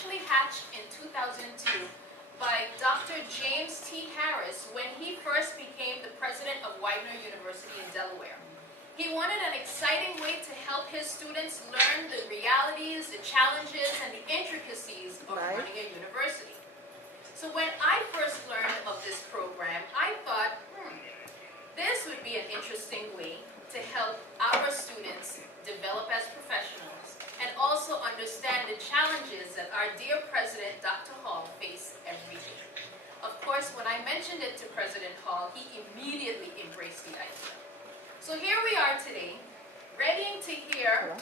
actually hatched in 2002 by Dr. James T. Harris when he first became the president of Widener University in Delaware. He wanted an exciting way to help his students learn the realities, the challenges, and the intricacies of running a university. So when I first learned of this program, I thought, this would be an interesting way to help our students develop as professionals and also understand the challenges that our dear President, Dr. Hall, faced every day. Of course, when I mentioned it to President Hall, he immediately embraced the idea. So here we are today, ready to hear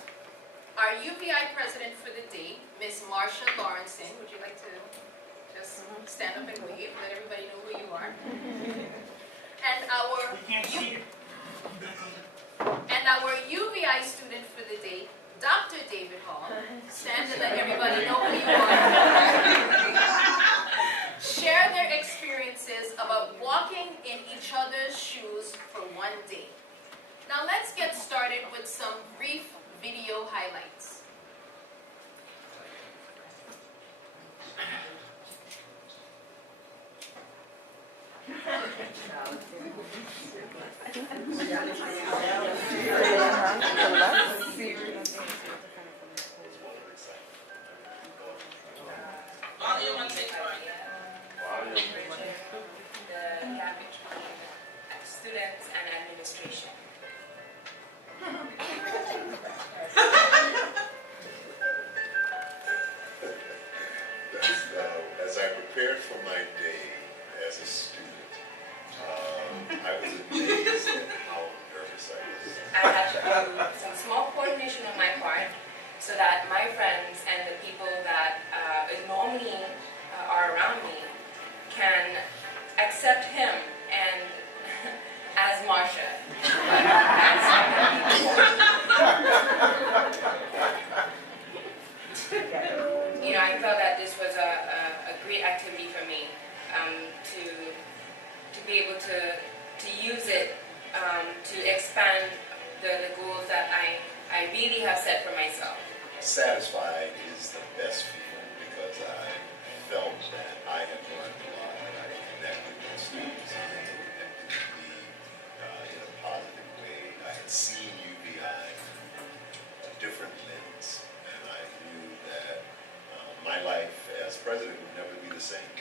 our UVI President for the day, Ms. Marsha Lawrenson. Would you like to just stand up and wave, let everybody know who you are? And our UVI student for the day, Dr. David Hall. Stand and let everybody know who you are. Share their experiences about walking in each other's shoes for one day. Now let's get started with some brief video highlights. The gap between students and administration. As I prepared for my day as a student, I was amazed at how nervous I was. I had to do some small coordination on my part so that my friends and the people that normally are around me can accept him and as Marsha. You know, I felt that this was a great activity for me to be able to use it to expand the goals that I really have set for myself. Satisfied is the best feeling because I felt that I had learned a lot and I connected with students and connected in a positive way. I had seen UVI a different lens, and I knew that my life as president would never be the same.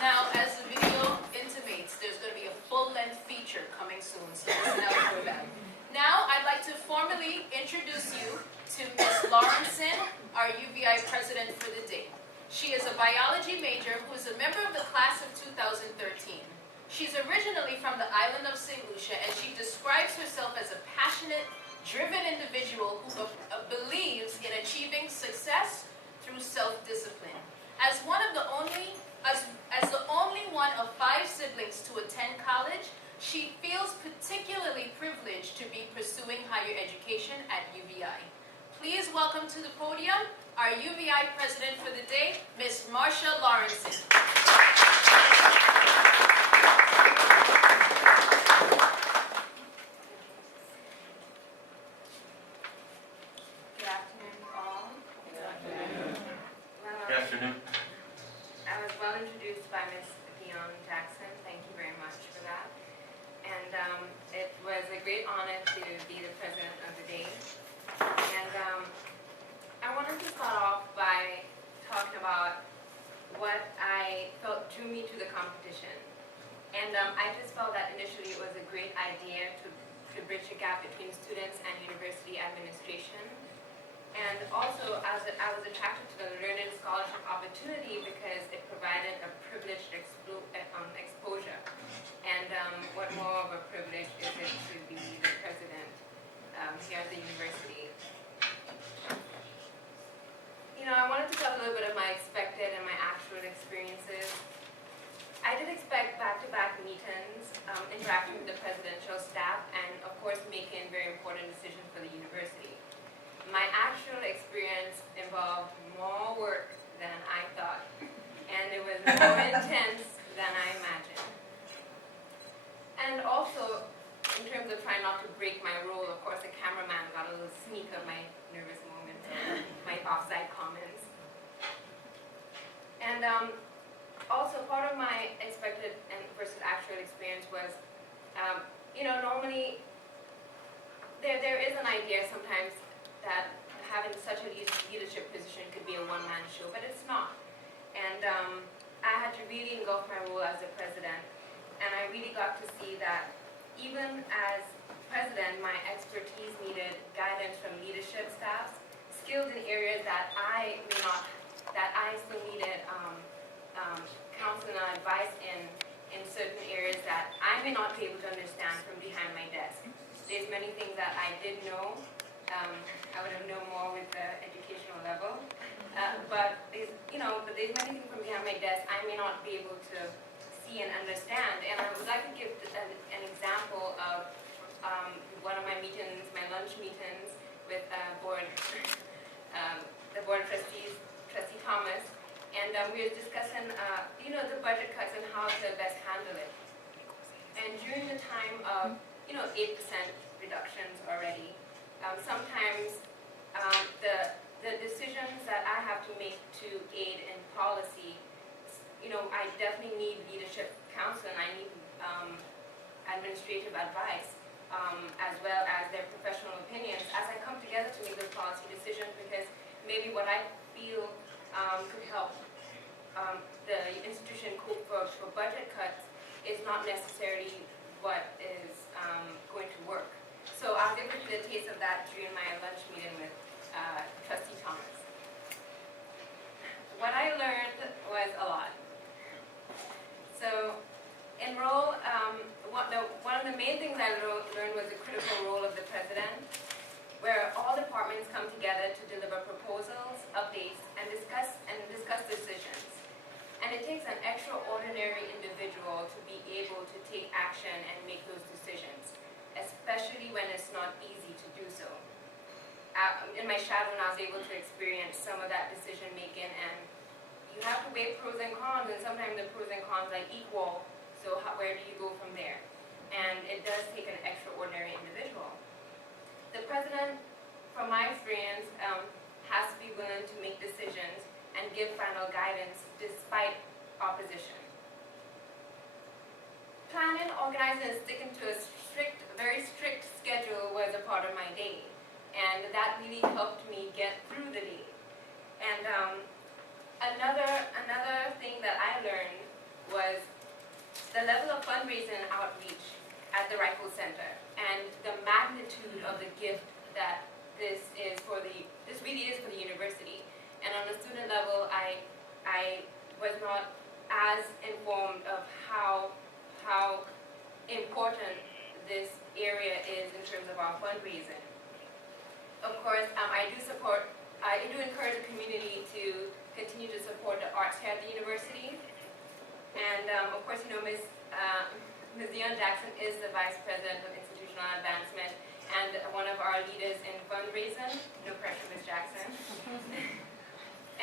Now, as the video intimates, there's going to be a full-length feature coming soon, so listen out for that. Now, I'd like to formally introduce you to Ms. Lawrenson, our UVI President for the day. She is a biology major who is a member of the class of 2013. She's originally from the island of St. Lucia, and she describes herself as a passionate, driven individual who believes in achieving success through self-discipline. As the only one of 5 siblings to attend college, she feels particularly privileged to be pursuing higher education at UVI. Please welcome to the podium our UVI President for the day, Ms. Marsha Lawrenson. Good afternoon, all. Good afternoon. I was well introduced by Ms. Dion Jackson. Thank you very much for that. And it was a great honor to be the president of the day. And I wanted to start off by talking about what I felt drew me to the competition. And I just felt that initially it was a great idea to bridge the gap between students and university administration. And also, I was attracted to the Learning Scholarship opportunity because it provided a privileged exposure. And what more of a privilege is it to be the president here at the university? You know, I wanted to talk a little bit of my expected and my actual experiences. I did expect back-to-back meetings, interacting with the presidential staff, and of course making very important decisions for the university. My actual experience involved more work than I thought, and it was more intense than I imagined. And And also, in terms of trying not to break my role, of course, the cameraman got a little sneak of my nervous moments, my offside comments. And also, part of my expected and versus actual experience was, normally there is an idea sometimes that having such a leadership position could be a one-man show, but it's not. And I had to really engulf my role as the president, and I really got to see that even as president, my expertise needed guidance from leadership staffs, skilled in areas that I still needed counsel and advice in certain areas that I may not be able to understand from behind my desk. There's many things that I did know. I would have known more with the educational level. But there's many things from behind my desk I may not be able to see and understand. And I would like to give an example of one of my meetings, my lunch meetings with the board of trustees, Trustee Thomas, and we were discussing, the budget cuts and how to best handle it. And during the time of, 8% reductions already, sometimes the decisions that I have to make to aid in policy, I definitely need leadership counsel and I need administrative advice, as well as their professional opinions as I come together to make those policy decisions, because maybe what I feel could help the institution cope for budget cuts is not necessarily what is going to work. So I'll give you a taste of that during my lunch meeting with Trustee Thomas. What I learned was a lot. So enroll, one of the main things I learned was the critical role of the president, where all departments come together to deliver proposals, updates, and discuss decisions. And it takes an extraordinary individual to be able to take action and make those decisions, especially when it's not easy to do so. In my shadow, I was able to experience some of that decision making, and you have to weigh pros and cons, and sometimes the pros and cons are equal, so where do you go from there? And it does take an extraordinary individual. The president, from my experience, has to be willing to make decisions and give final guidance despite opposition. Planning, organizing, and sticking to a very strict schedule was a part of my day, and that really helped me get through the day. And another thing that I learned was the level of fundraising and outreach at the Rifle Center, and the magnitude of the gift that this really is for the university. And on the student level, I was not as informed of how important this area is in terms of our fundraising. Of course, I do encourage the community to continue to support the arts here at the university. And of course, Ms. Dion Jackson is the Vice President of Institutional Advancement and one of our leaders in fundraising. No pressure, Ms. Jackson.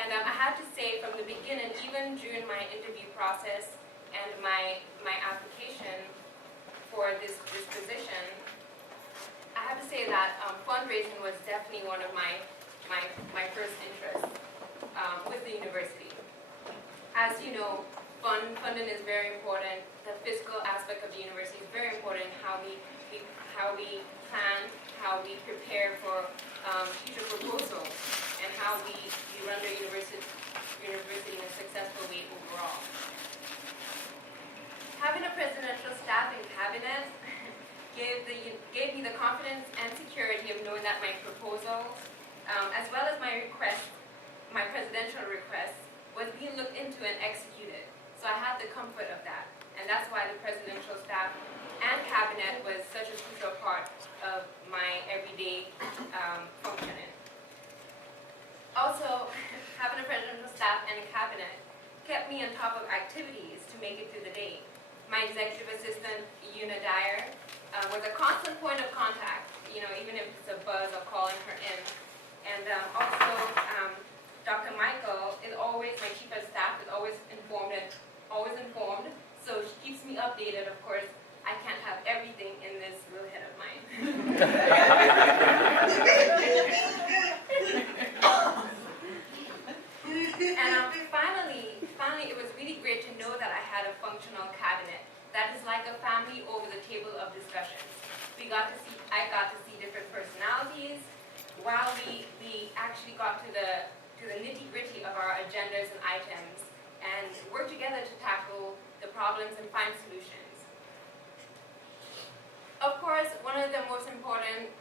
And I have to say from the beginning, even during my interview process and my application for this position, I have to say that fundraising was definitely one of my first interests with the university. As you know, funding is very important. The fiscal aspect of the university is very important. How we plan, how we prepare for future proposals, and how we run the university in a successful way overall. Having a presidential staff and cabinet gave me the confidence and security of knowing that my proposals, as well as my presidential requests, was being looked into and executed. So I had the comfort of that. And that's why the presidential staff and cabinet was such a crucial part of my everyday functioning. Also, having a presidential staff and a cabinet kept me on top of activities to make it through the day. My executive assistant, Una Dyer, was a constant point of contact, even if it's a buzz of calling her in. And also, Dr. Michael is always, my chief of staff, is always informed, so she keeps me updated. Of course, I can't have And finally, it was really great to know that I had a functional cabinet that is like a family over the table of discussions. I got to see different personalities, while we actually got to the nitty-gritty of our agendas and items, and work together to tackle the problems and find solutions. Of course, one of the most important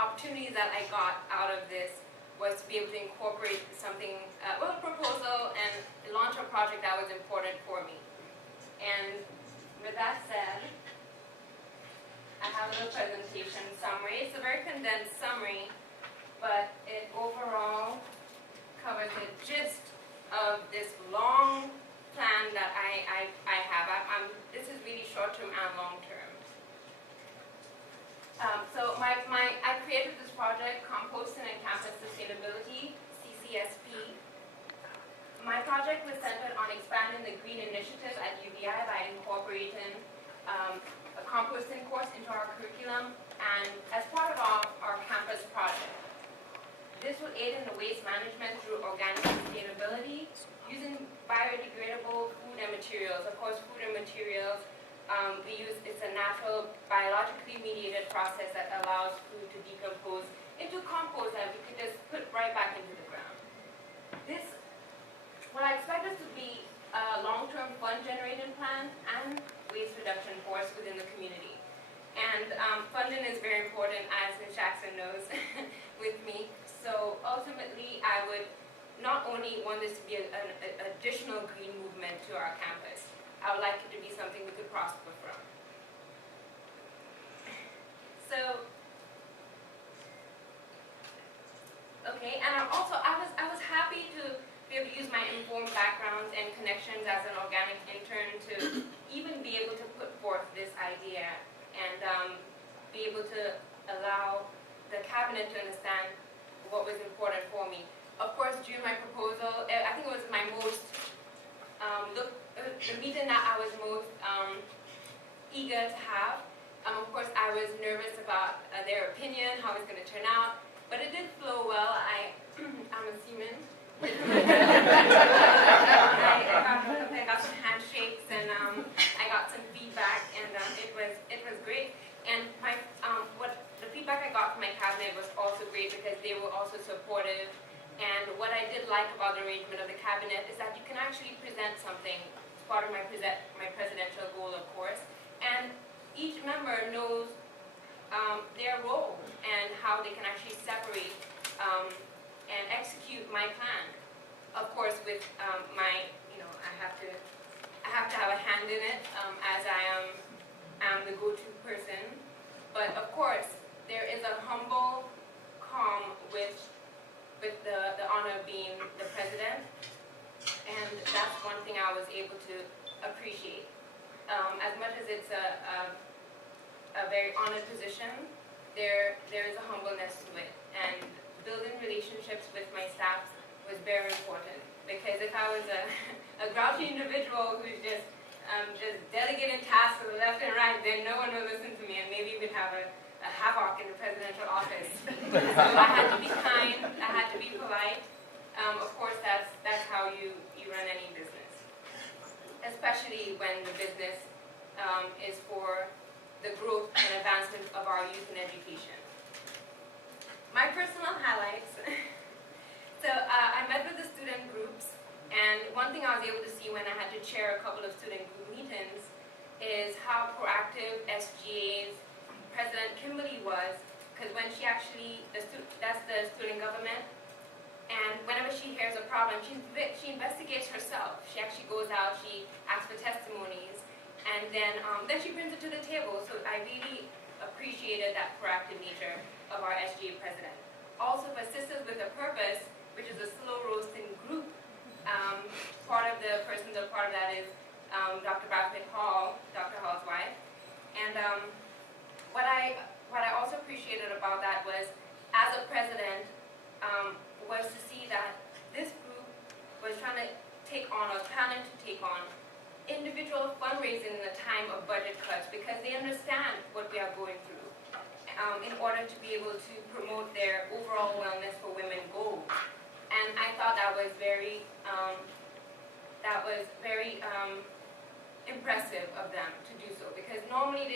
opportunities that I got out of this was to be able to incorporate something, a proposal and launch a project that was important for me. And with that said, I have a little presentation summary. It's a very condensed summary, but it overall covers the gist of this long plan that I have. This is really short-term and long-term. So I created this project, Composting and Campus Sustainability, CCSP. My project was centered on expanding the green initiative at UVI by incorporating a composting course into our curriculum and as part of our campus project. This will aid in the waste management through organic sustainability using biodegradable food and materials. Of course, food and materials it's a natural, biologically mediated process that allows food to decompose into compost that we could just put right back into the ground. What I expect this to be a long-term fund-generating plan and waste reduction course within the community. And funding is very important, as Ms. Jackson knows, with me. So ultimately, I would not only want this to be an additional green movement to our campus, I would like it to be something we could prosper from. So, okay, and I was happy to be able to use my informed background and connections as an organic intern to even be able to put forth this idea and be able to allow the cabinet to understand what was important for me. Of course, during my proposal, I think it was my most the meeting that I was most eager to have. Of course, I was nervous about their opinion, how it's going to turn out, but it did flow well. I'm assuming. I got some handshakes and I got some feedback, and it was great. And the feedback I got from my cabinet was also great because they were also supportive. And what I did like about the arrangement of the cabinet is that you can actually present something as part of my presidential goal, of course, and each member knows their role and how they can actually separate and execute my plan. Of course, with I have to have a hand in it as I am the go-to person. But of course, there is a humble calm with the honor of being the president, and that's one thing I was able to appreciate. As much as it's a very honored position, there is a humbleness to it, and building relationships with my staff was very important, because if I was a grouchy individual who's just delegating tasks to the left and right, then no one would listen to me, and maybe we'd have a havoc in the presidential office. So I had to be kind, I had to be polite. Of course, that's how you run any business, especially when the business is for the growth and advancement of our youth and education. My personal highlights. So I met with the student groups, and one thing I was able to see when I had to chair a couple of student group meetings is how proactive SGA's President Kimberly was, because when she actually, that's the student government, and whenever she hears a problem, she investigates herself. She actually goes out, she asks for testimonies, and then she brings it to the table. So I really appreciated that proactive nature of our SGA president. Also for Sisters with a Purpose, which is a slow roasting group, part of the persons a part of that is Dr. Bradford Hall, Dr. Hall's wife, and what I also appreciated about that was, as a president, was to see that this group was trying to take on, or planning to take on, individual fundraising in the time of budget cuts, because they understand what we are going through. in order to be able to promote their overall wellness for women goals. And I thought that was very impressive of them to do so, because normally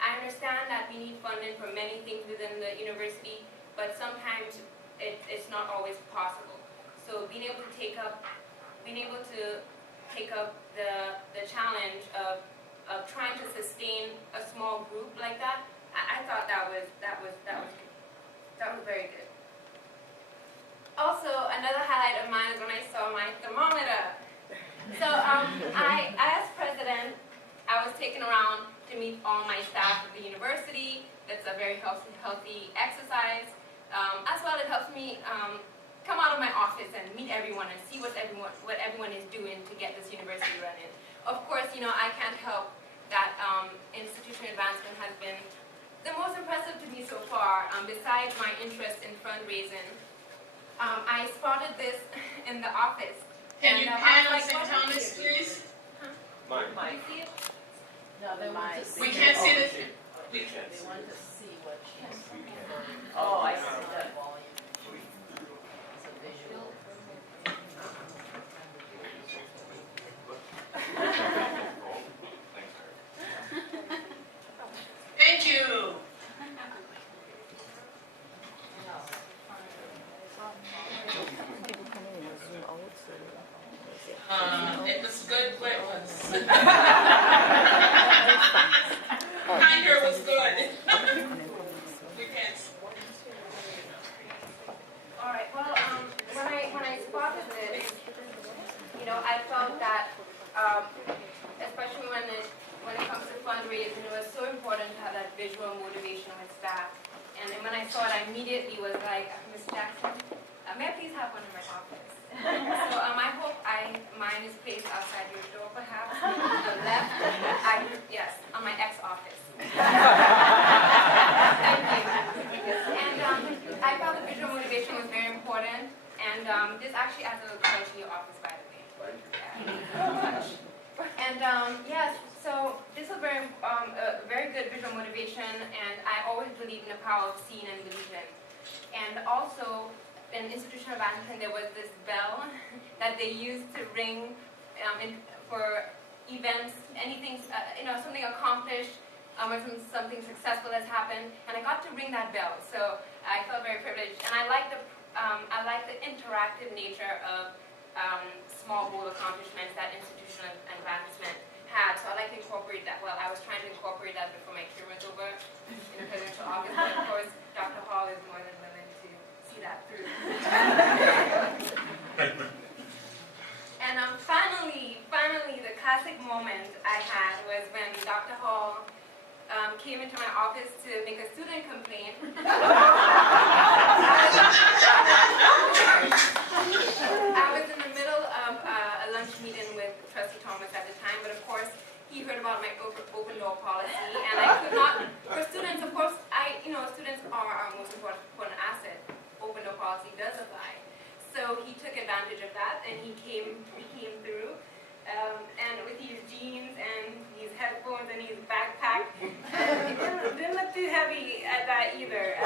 I understand that we need funding for many things within the university, but sometimes it's not always possible. So being able to take up the challenge of trying to sustain a small group like that, I thought that was very good. Also, another highlight of mine is when I saw my thermometer. So I, as president, I was taken around to meet all my staff at the university. That's a very healthy exercise. As well, it helps me come out of my office and meet everyone and see what everyone is doing to get this university running. Of course, I can't help that institutional advancement has been the most impressive to me so far. Besides my interest in fundraising, I spotted this in the office. Can you and, pan on like, St. Thomas, please? Can you see it? No, they want to see. We can't see the. They want to see what she's. Oh, I see that volume. It's a visual. Thank you. It was good where it was. Kinder was good. We can't. All right. Well, when I spotted this, I felt that, especially when it comes to fundraising, it was so important to have that visual motivation with staff. And then when I saw it, I immediately was like, Ms. Jackson, may I please have one in my office? So I hope mine is placed outside your door, perhaps, to the left. Yes, on my ex-office. Thank you. And I felt the visual motivation was very important. And this actually adds a little touch to your office, by the way. And yes, so this is a very good visual motivation, and I always believe in the power of seeing and believing. And also, in institutional advancement, there was this bell that they used to ring for events, anything, something accomplished, or something successful has happened, and I got to ring that bell. So I felt very privileged, and I like the interactive nature of small goal accomplishments that institutional advancement had. So I like to incorporate that. Well, I was trying to incorporate that before my term was over in the presidential office, but of course, Dr. Hall is more than willing to see that through. And finally, the classic moment I had was when Dr. Hall came into my office to make a student complaint. I was in the middle of a lunch meeting with Trustee Thomas at the time, but of course, he heard about my open door policy, and I could not, for students, of course, students are our most important asset. Open door policy does apply. So he took advantage of that, and he came through, and with his jeans and his headphones and his backpack, and it didn't look too heavy at that either.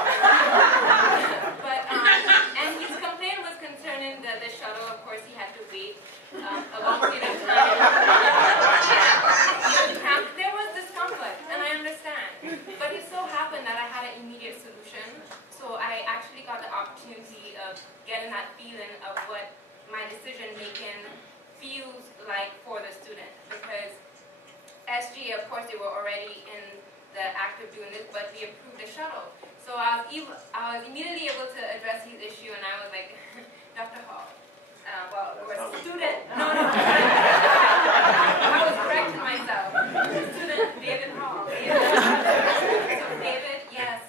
But and his complaint was concerning the shuttle. Of course, he had to wait a long period of time. There was discomfort, and I understand. But it so happened that I had an immediate solution. So I actually got the opportunity of getting that feeling of what my decision-making feels like for the student. Because SGA, of course, they were already in the act of doing this, but we approved the shuttle. So I was immediately able to address his issue, and I was like, Dr. Hall, it was a student. No. I was correcting myself. Student David Hall. So David, yes.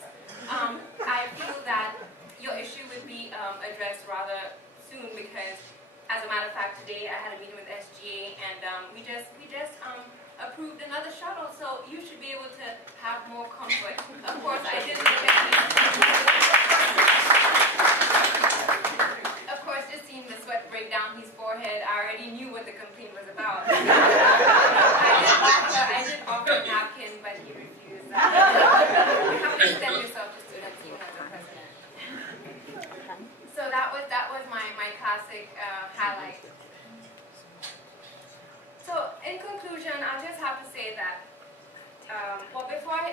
I feel that your issue would be addressed rather soon, because, as a matter of fact, today I had a meeting with SGA, and we just approved another shuttle, so you should be able to have more comfort. Of course, I didn't look at you. Of course, just seeing the sweat break down his forehead, I already knew what the complaint was about. I did offer a napkin, but he refused. You have to extend yourself to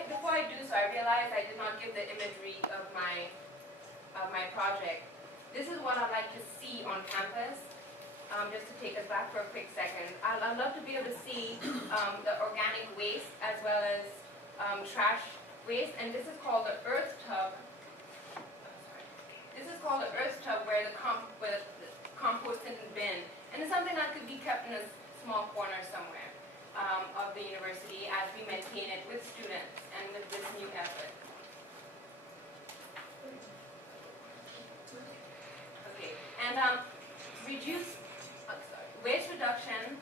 before I do so, I realized I did not give the imagery of my project. This is what I'd like to see on campus. Just to take us back for a quick second, I'd love to be able to see the organic waste as well as trash waste, and this is called the earth tub. This is called the earth tub where the composting bin, and it's something that could be kept in a small corner somewhere of the university as we maintain it with students and with this new effort. Okay, and waste reduction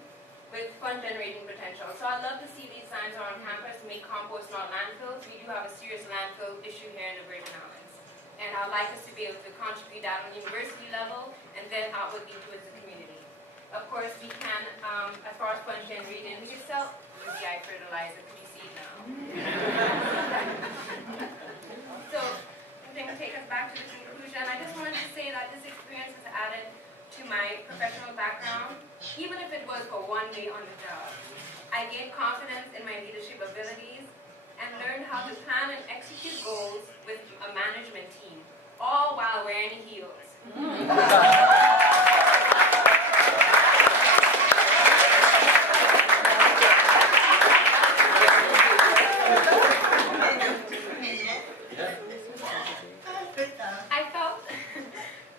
with fund generating potential. So I'd love to see these signs around campus, make compost not landfills. We do have a serious landfill issue here in the Virgin Islands. And I'd like us to be able to contribute that on the university level and then outwardly towards the community. Of course, we can, as far as fund generating, we can sell UVI fertilizer, could you see it now? So, I'm going to take us back to the conclusion. I just wanted to say that this experience has added to my professional background, even if it was for one day on the job. I gained confidence in my leadership abilities and learned how to plan and execute goals with a management team, all while wearing heels.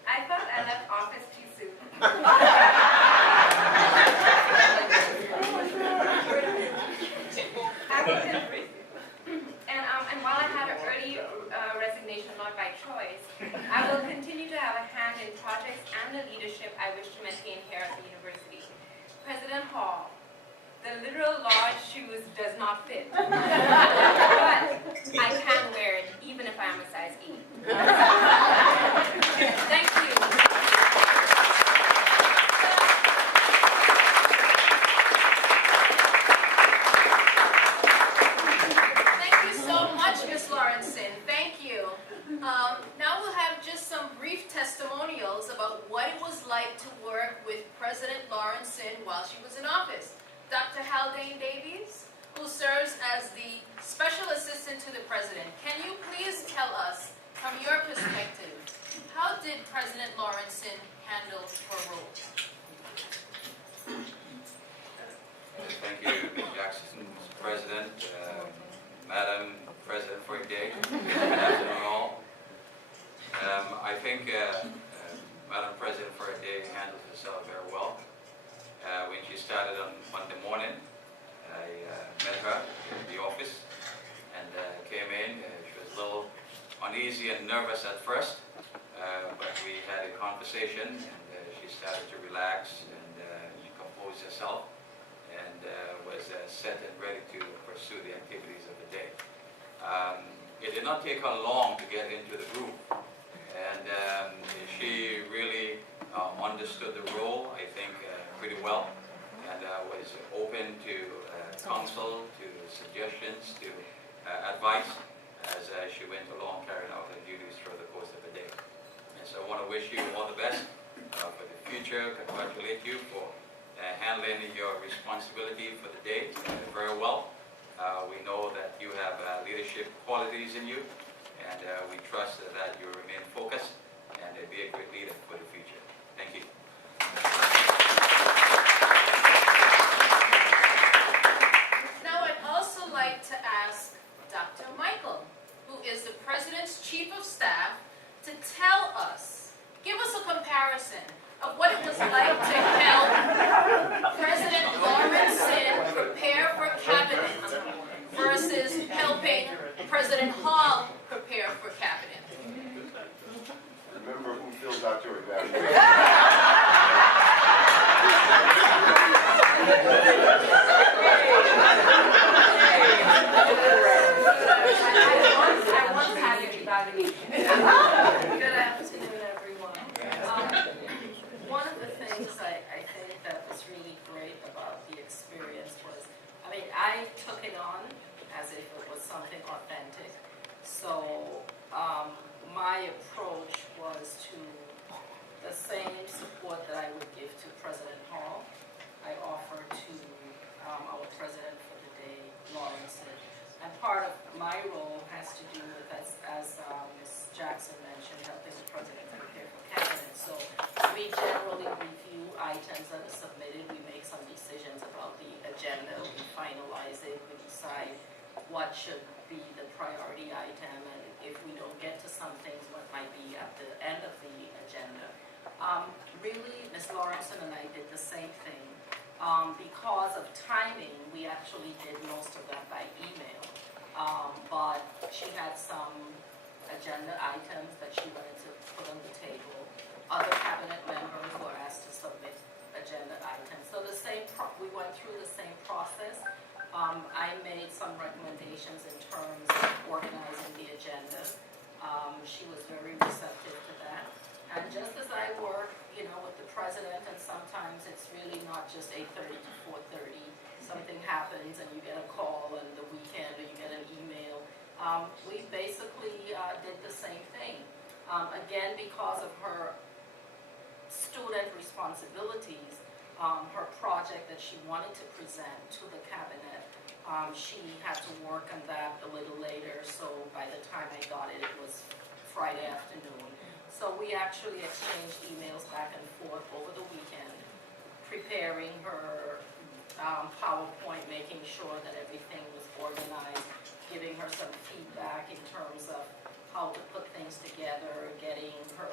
I felt I left office too soon. And while I had an early resignation, not by choice, I will continue to have a hand in projects and the leadership I wish to maintain here at the university. President Hall, the literal large shoes does not fit, but I can wear it even if I am a size 8. Thank you. Thank you so much, Ms. Lawrenson. Thank you. Now we'll have just some brief testimonials about what it was like to work with President Lawrenson while she was in office. Dr. Haldane Davies, who serves as the Special Assistant to the President. Can you please tell us, from your perspective, how did President Lawrenson handle her role? Thank you, Jackson, Mr. President, Madam President for the day. Good afternoon all. I think Madam President for the day handled herself very well. When she started on Monday morning, I met her in the office and came in. She was a little uneasy and nervous at first, but we had a conversation and she started to relax and she composed herself and was set and ready to pursue the activities of the day. It did not take her long to get into the groove, and she really understood the role, I think, pretty well, and was open to counsel, to suggestions, to advice as she went along carrying out her duties through the course of the day. And so I want to wish you all the best for the future, congratulate you for handling your responsibility for the day very well. We know that you have leadership qualities in you, and we trust that you remain focused and be a great leader for the future. Thank you. Now I'd also like to ask Dr. Michael, who is the President's Chief of Staff, to tell us, give us a comparison of what it was like to help President Lawrenson prepare for cabinet versus helping President Hall prepare for cabinet. Remember who fills out your evaluation. I once had your evaluation. Good afternoon, everyone. One of the things I think that was really great about the experience was, I mean, I took it on as if it was something authentic. So my approach was to the same support that I would give to President Hall, I offer to our President for the day, Lawrenson. And part of my my role has to do with, as Ms. Jackson mentioned, helping the president prepare for cabinet. So we generally review items that are submitted. We make some decisions about the agenda. We finalize it. We decide what should be the priority item, and if we don't get to some things, what might be at the end of the agenda. Really, Ms. Lawrenson and I did the same thing. Because of timing, we actually did most of that by email. But she had some agenda items that she wanted to put on the table. Other cabinet members were asked to submit agenda items. So we went through the same process. I made some recommendations in terms of organizing the agenda. She was very receptive to that. And just as I work, with the president, and sometimes it's really not just 8:30 to 4:30. Something happens and you get a call on the weekend or you get an email. We basically did the same thing. Again, because of her student responsibilities, her project that she wanted to present to the cabinet, she had to work on that a little later, so by the time I got it, it was Friday afternoon. So we actually exchanged emails back and forth over the weekend, preparing her PowerPoint, making sure that everything was organized, giving her some feedback in terms of how to put things together, getting her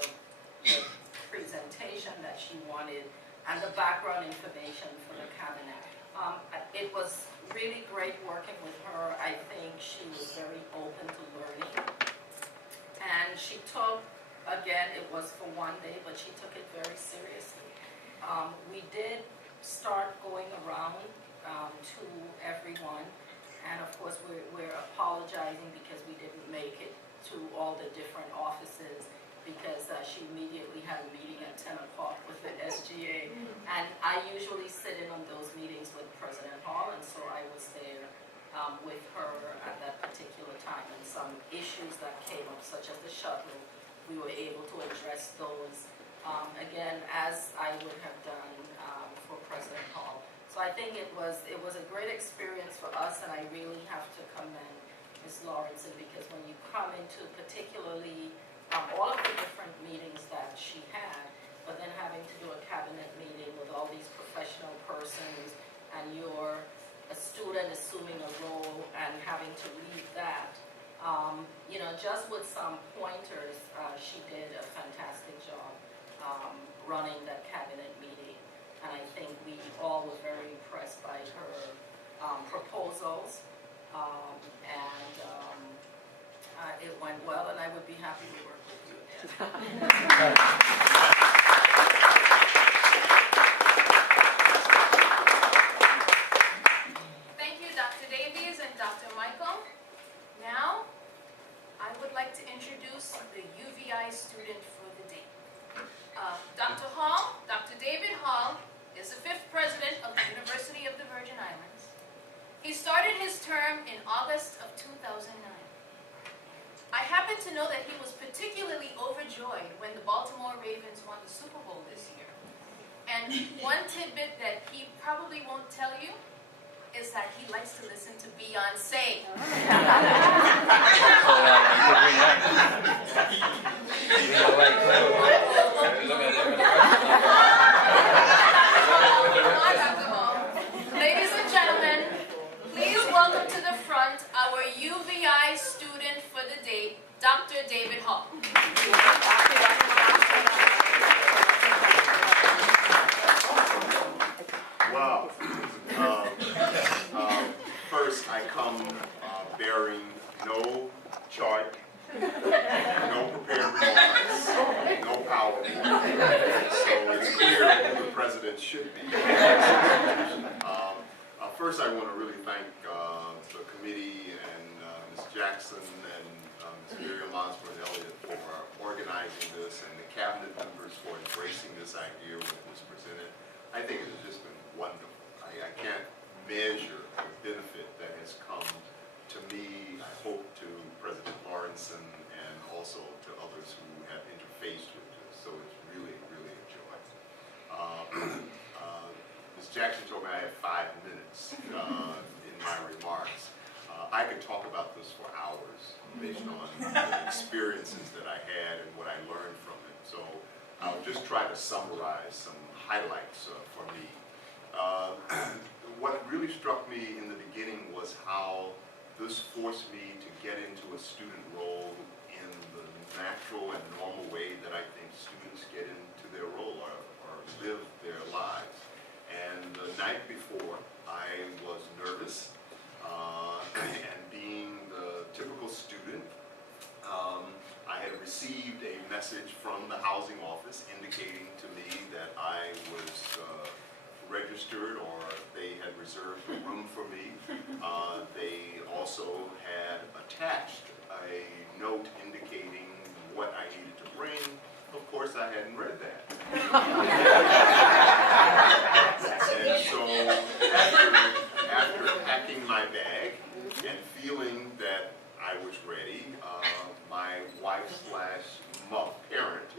the presentation that she wanted, and the background information for the cabinet. It was really great working with her. I think she was very open to learning, and she took, again, it was for one day, but she took it very seriously. We did start going around to everyone, and of course we're apologizing because we didn't make it to all the different offices, because she immediately had a meeting at 10 o'clock with the SGA, and I usually sit in on those meetings with President Hall, and so I was there with her at that particular time, and some issues that came up, such as the shuttle, we were able to address those, again, as I would have done for President Hall. So I think it was a great experience for us, and I really have to commend Ms. Lawrenson, because when you come into particularly all of the different meetings that she had, but then having to do a cabinet meeting with all these professional persons, and you're a student assuming a role and having to lead that, just with some pointers, she did a fantastic job running that cabinet meeting. And I think we all were very impressed by her proposals. It went well, and I would be happy to work with you again. Thank you, Dr. Davies and Dr. Michael. Now, I would like to introduce the UVI student for the day. Dr. Hall, Dr. David Hall, is the 5th president of the University of the Virgin Islands. He started his term in August of 2009. I happen to know that he was particularly overjoyed when the Baltimore Ravens won the Super Bowl this year. And one tidbit that he probably won't tell you is that he likes to listen to Beyonce. Ladies and gentlemen, please welcome to the front our UVI student for the day, Dr. David Hall. Wow. First, I come bearing no chart, no prepared remarks, no PowerPoint. So it's clear who the president should be. First, I want to really thank the committee and Ms. Jackson and Ms. Miriam Osborne Elliott for organizing this, and the cabinet members for embracing this idea when it was presented. I think it has just been wonderful. I can't measure the benefit that has come to me, I hope to President Lawrenson, and also to others who have interfaced with this. So it's really, really a joy. Ms. Jackson told me I had 5 minutes in my remarks. I could talk about this for hours. based on the experiences that I had and what I learned from it. So I'll just try to summarize some highlights for me. What really struck me in the beginning was how this forced me to get into a student role in the natural and normal way that I think students get into their role or live their lives. And the night before, I was nervous, and being the typical student, I had received a message from the housing office indicating to me that I was registered, or they had reserved a room for me. They also had attached a note indicating what I needed to bring. Of course, I hadn't read that. And so after packing my bag and feeling that I was ready, my wife/parent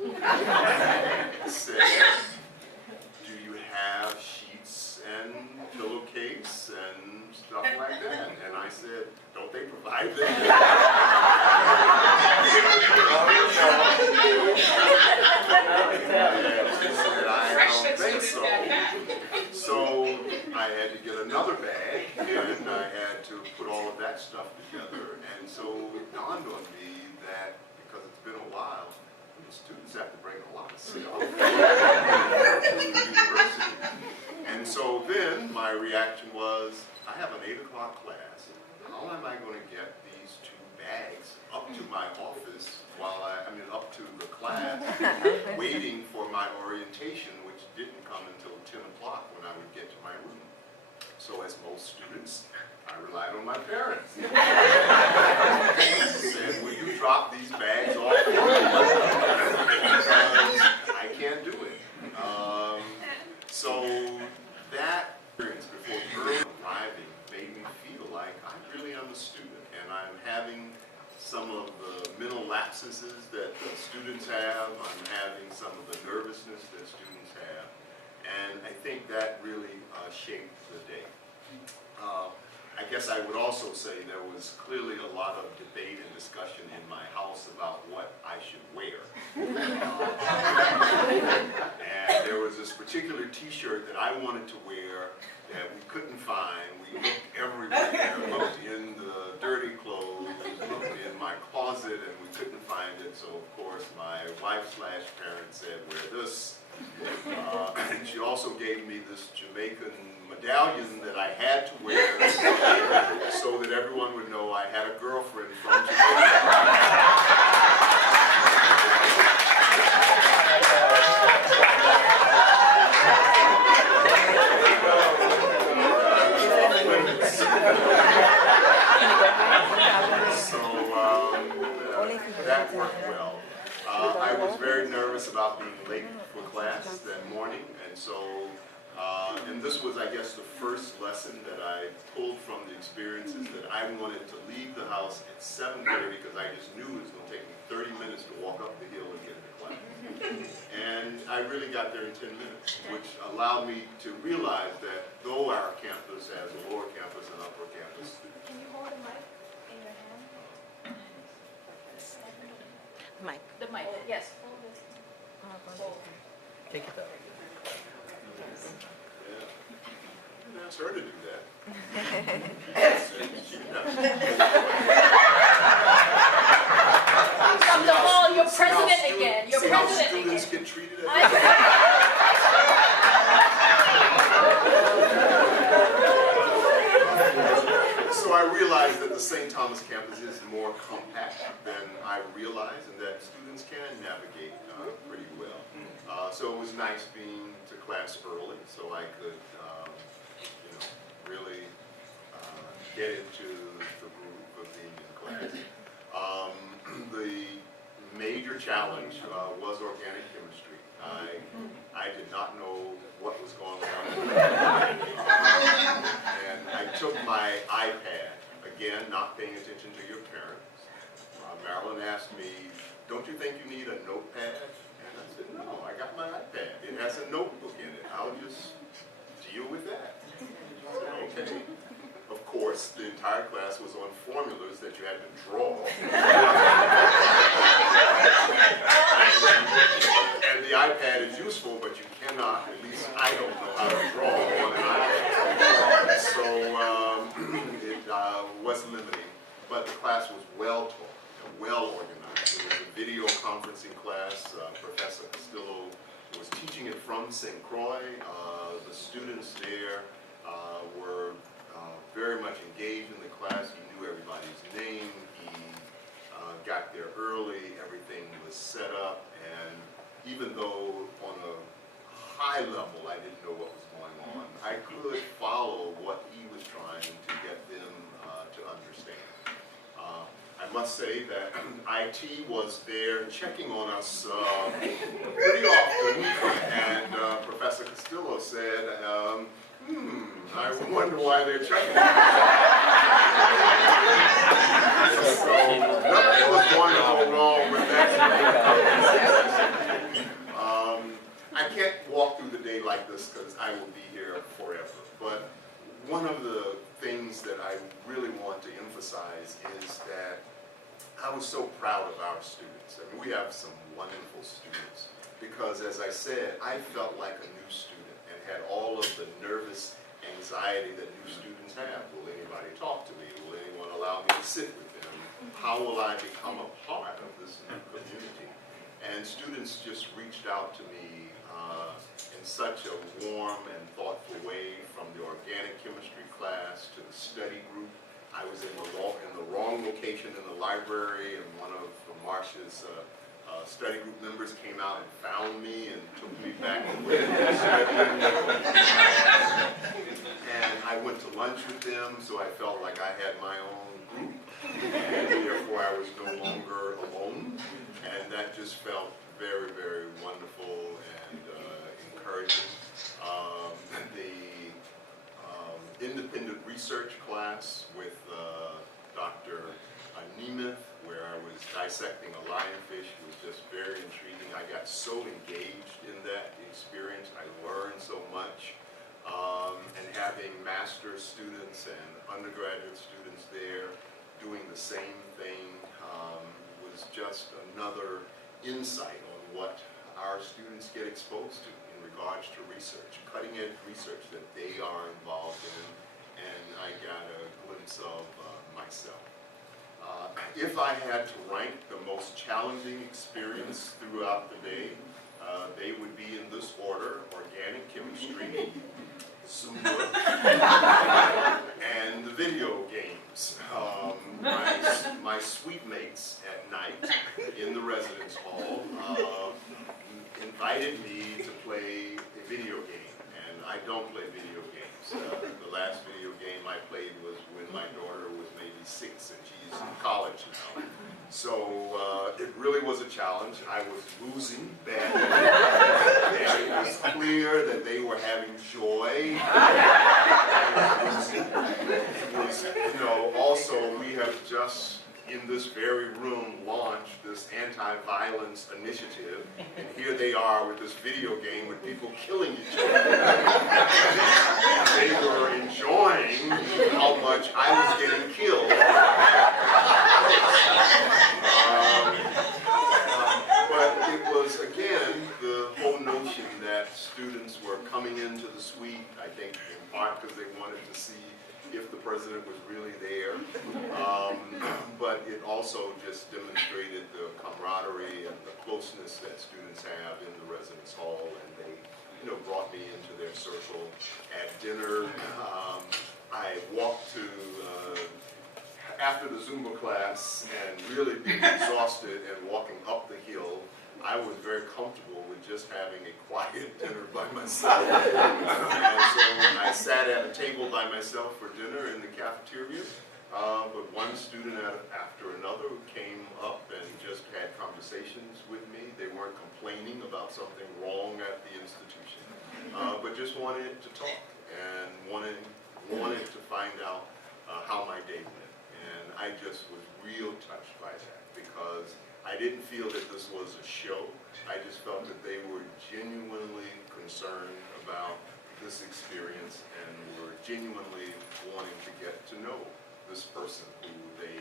said, "Do you have sheets and pillowcase and stuff like that?" And I said, "Don't they provide them?" And she said, "I don't think so." So I had to get another bag, and I had to put all of that stuff together. And so it dawned on me that because it's been a while, the students have to bring a lot of stuff to the university. And so then my reaction was, I have an 8 o'clock class. How am I going to get these 2 bags up to my office up to the class, waiting for my orientation, which didn't come until 10 o'clock when I would get to my room. So as most students, I relied on my parents. I said, "Will you drop these bags off for me? Because I can't do it." So that experience before early arriving made me feel like I really am a student, and I'm having some of the mental lapses that students have. I'm having some of the nervousness that students have, and I think that really shaped the day. I guess I would also say there was clearly a lot of debate and discussion in my house about what I should wear. And there was this particular t-shirt that I wanted to wear that we couldn't find. We looked everywhere, looked in the dirty clothes, looked in my closet, and we couldn't find it. So of course my wife/parent said, "Wear this." And she also gave me this Jamaican medallion that I had to wear so that everyone would know I had a girlfriend from that worked well. I was very nervous about being late for class that morning, and so, and this was, I guess, the first lesson that I pulled from the experiences, that I wanted to leave the house at 7:30 because I just knew it was going to take me 30 minutes to walk up the hill and get to class. And I really got there in 10 minutes, which allowed me to realize that though our campus has a lower campus and upper campus. Can you hold the mic in your hand? Mic. The mic, yes. Hold it. Take it out. Yeah. I asked her to do that. From the hall, you're president again. You're See how president students again. get treated at So I realized that the St. Thomas campus is more compact than I realized, and that students can navigate pretty well. So it was nice being to class early, so I could, really get into the groove of being in class. The major challenge was organic chemistry. I did not know what was going on. And I took my iPad, again, not paying attention to your parents. Marilyn asked me, "Don't you think you need a notepad?" And I said, "No, I got my iPad. It has a notebook in it. I'll just deal with that." Okay. Of course, the entire class was on formulas that you had to draw. but the class was well taught, well organized. It was a video conferencing class. Professor Castillo was teaching it from St. Croix. The students there were very much engaged in the class. He knew everybody's name. He got there early. Everything was set up. And even though on a high level I didn't know what was going on, I could follow what he was trying to get them to understand. I must say that IT was there checking on us pretty often, and Professor Castillo said, I wonder why they're checking on us. So nothing was going to go wrong with that. I can't walk through the day like this because I will be here forever, but one of the things that I really want to emphasize is that I was so proud of our students. I mean, we have some wonderful students because, as I said, I felt like a new student and had all of the nervous anxiety that new students have. Will anybody talk to me? Will anyone allow me to sit with them? How will I become a part of this new community? And students just reached out to me in such a warm and thoughtful way, from the organic chemistry class to the study group. I was in the wrong location in the library, and one of Marcia's study group members came out and found me and took me back to where they were studying. And I went to lunch with them, so I felt like I had my own group, and therefore I was no longer alone. And that just felt very, very wonderful and encouraging. The independent research class with Dr. Nemeth, where I was dissecting a lionfish, was just very intriguing. I got so engaged in that experience. I learned so much. And having master's students and undergraduate students there doing the same thing was just another insight on what our students get exposed to in regards to research, cutting-edge research that they are involved in, and I got a glimpse of myself. If I had to rank the most challenging experience throughout the day, they would be in this order: organic chemistry, Zumba, and the video games. My suite mates at night in the residence hall invited me to play a video game, and I don't play video games. The last video game I played was when my daughter was maybe 6 and she's in college now. So it really was a challenge. I was losing badly, and it was clear that they were having joy. It was, also we have just in this very room launched this anti-violence initiative, and here they are with this video game with people killing each other. They were enjoying how much I was getting killed. But it was, again, the whole notion that students were coming into the suite, I think in part because they wanted to see if the president was really there, but it also just demonstrated the camaraderie and the closeness that students have in the residence hall, and they, brought me into their circle. At dinner, I walked to, after the Zumba class, and really being exhausted and walking up the hill, I was very comfortable with just having a quiet dinner by myself. And so I sat at a table by myself for dinner in the cafeteria, but one student after another came up and just had conversations with me. They weren't complaining about something wrong at the institution, but just wanted to talk and wanted to find out how my day went. And I just was real touched by that, because I didn't feel that this was a show. I just felt that they were genuinely concerned about this experience and were genuinely wanting to get to know this person who they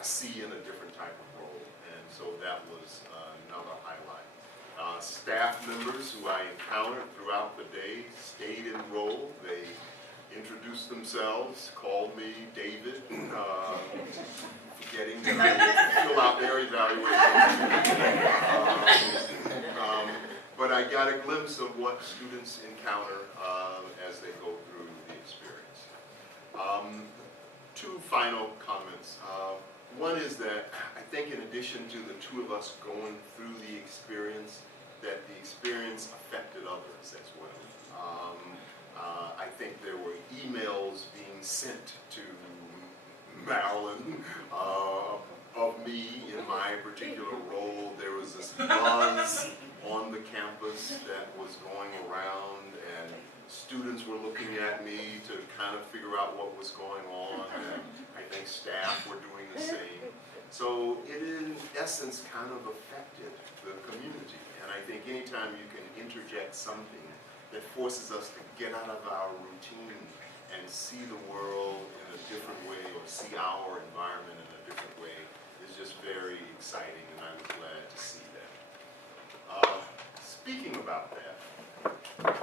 see in a different type of role. And so that was another highlight. Staff members who I encountered throughout the day stayed enrolled. They introduced themselves, called me David, forgetting to fill out their evaluation. But I got a glimpse of what students encounter as they go through the experience. Two final comments. One is that I think in addition to the two of us going through the experience, that the experience affected others as well. I think there were emails being sent to Maryland of me in my particular role. There was this buzz on the campus that was going around, and students were looking at me to kind of figure out what was going on, and I think staff were doing the same. So it in essence kind of affected the community, and I think anytime you can interject something that forces us to get out of our routine and see the world in a different way, or see our environment in a different way, is just very exciting, and I was glad to see that. Speaking about that,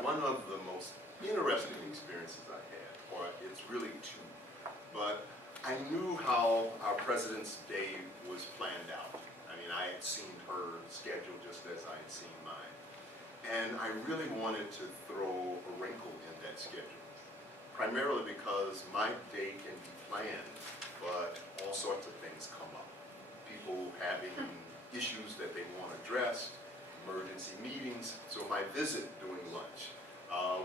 one of the most interesting experiences I had, or it's really two, but I knew how our President's Day was planned out. I mean, I had seen her schedule just as I had seen mine. And I really wanted to throw a wrinkle in that schedule, primarily because my day can be planned, but all sorts of things come up. People having issues that they want addressed, emergency meetings. So my visit during lunch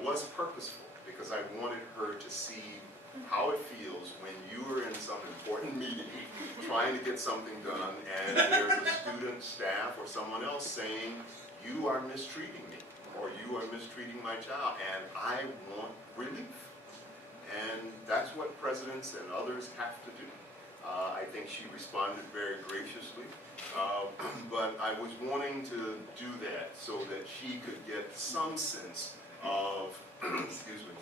was purposeful because I wanted her to see how it feels when you are in some important meeting trying to get something done and there's a student, staff, or someone else saying, you are mistreating me, or you are mistreating my child, and I want relief. And that's what presidents and others have to do. I think she responded very graciously, but I was wanting to do that so that she could get some sense of, excuse me,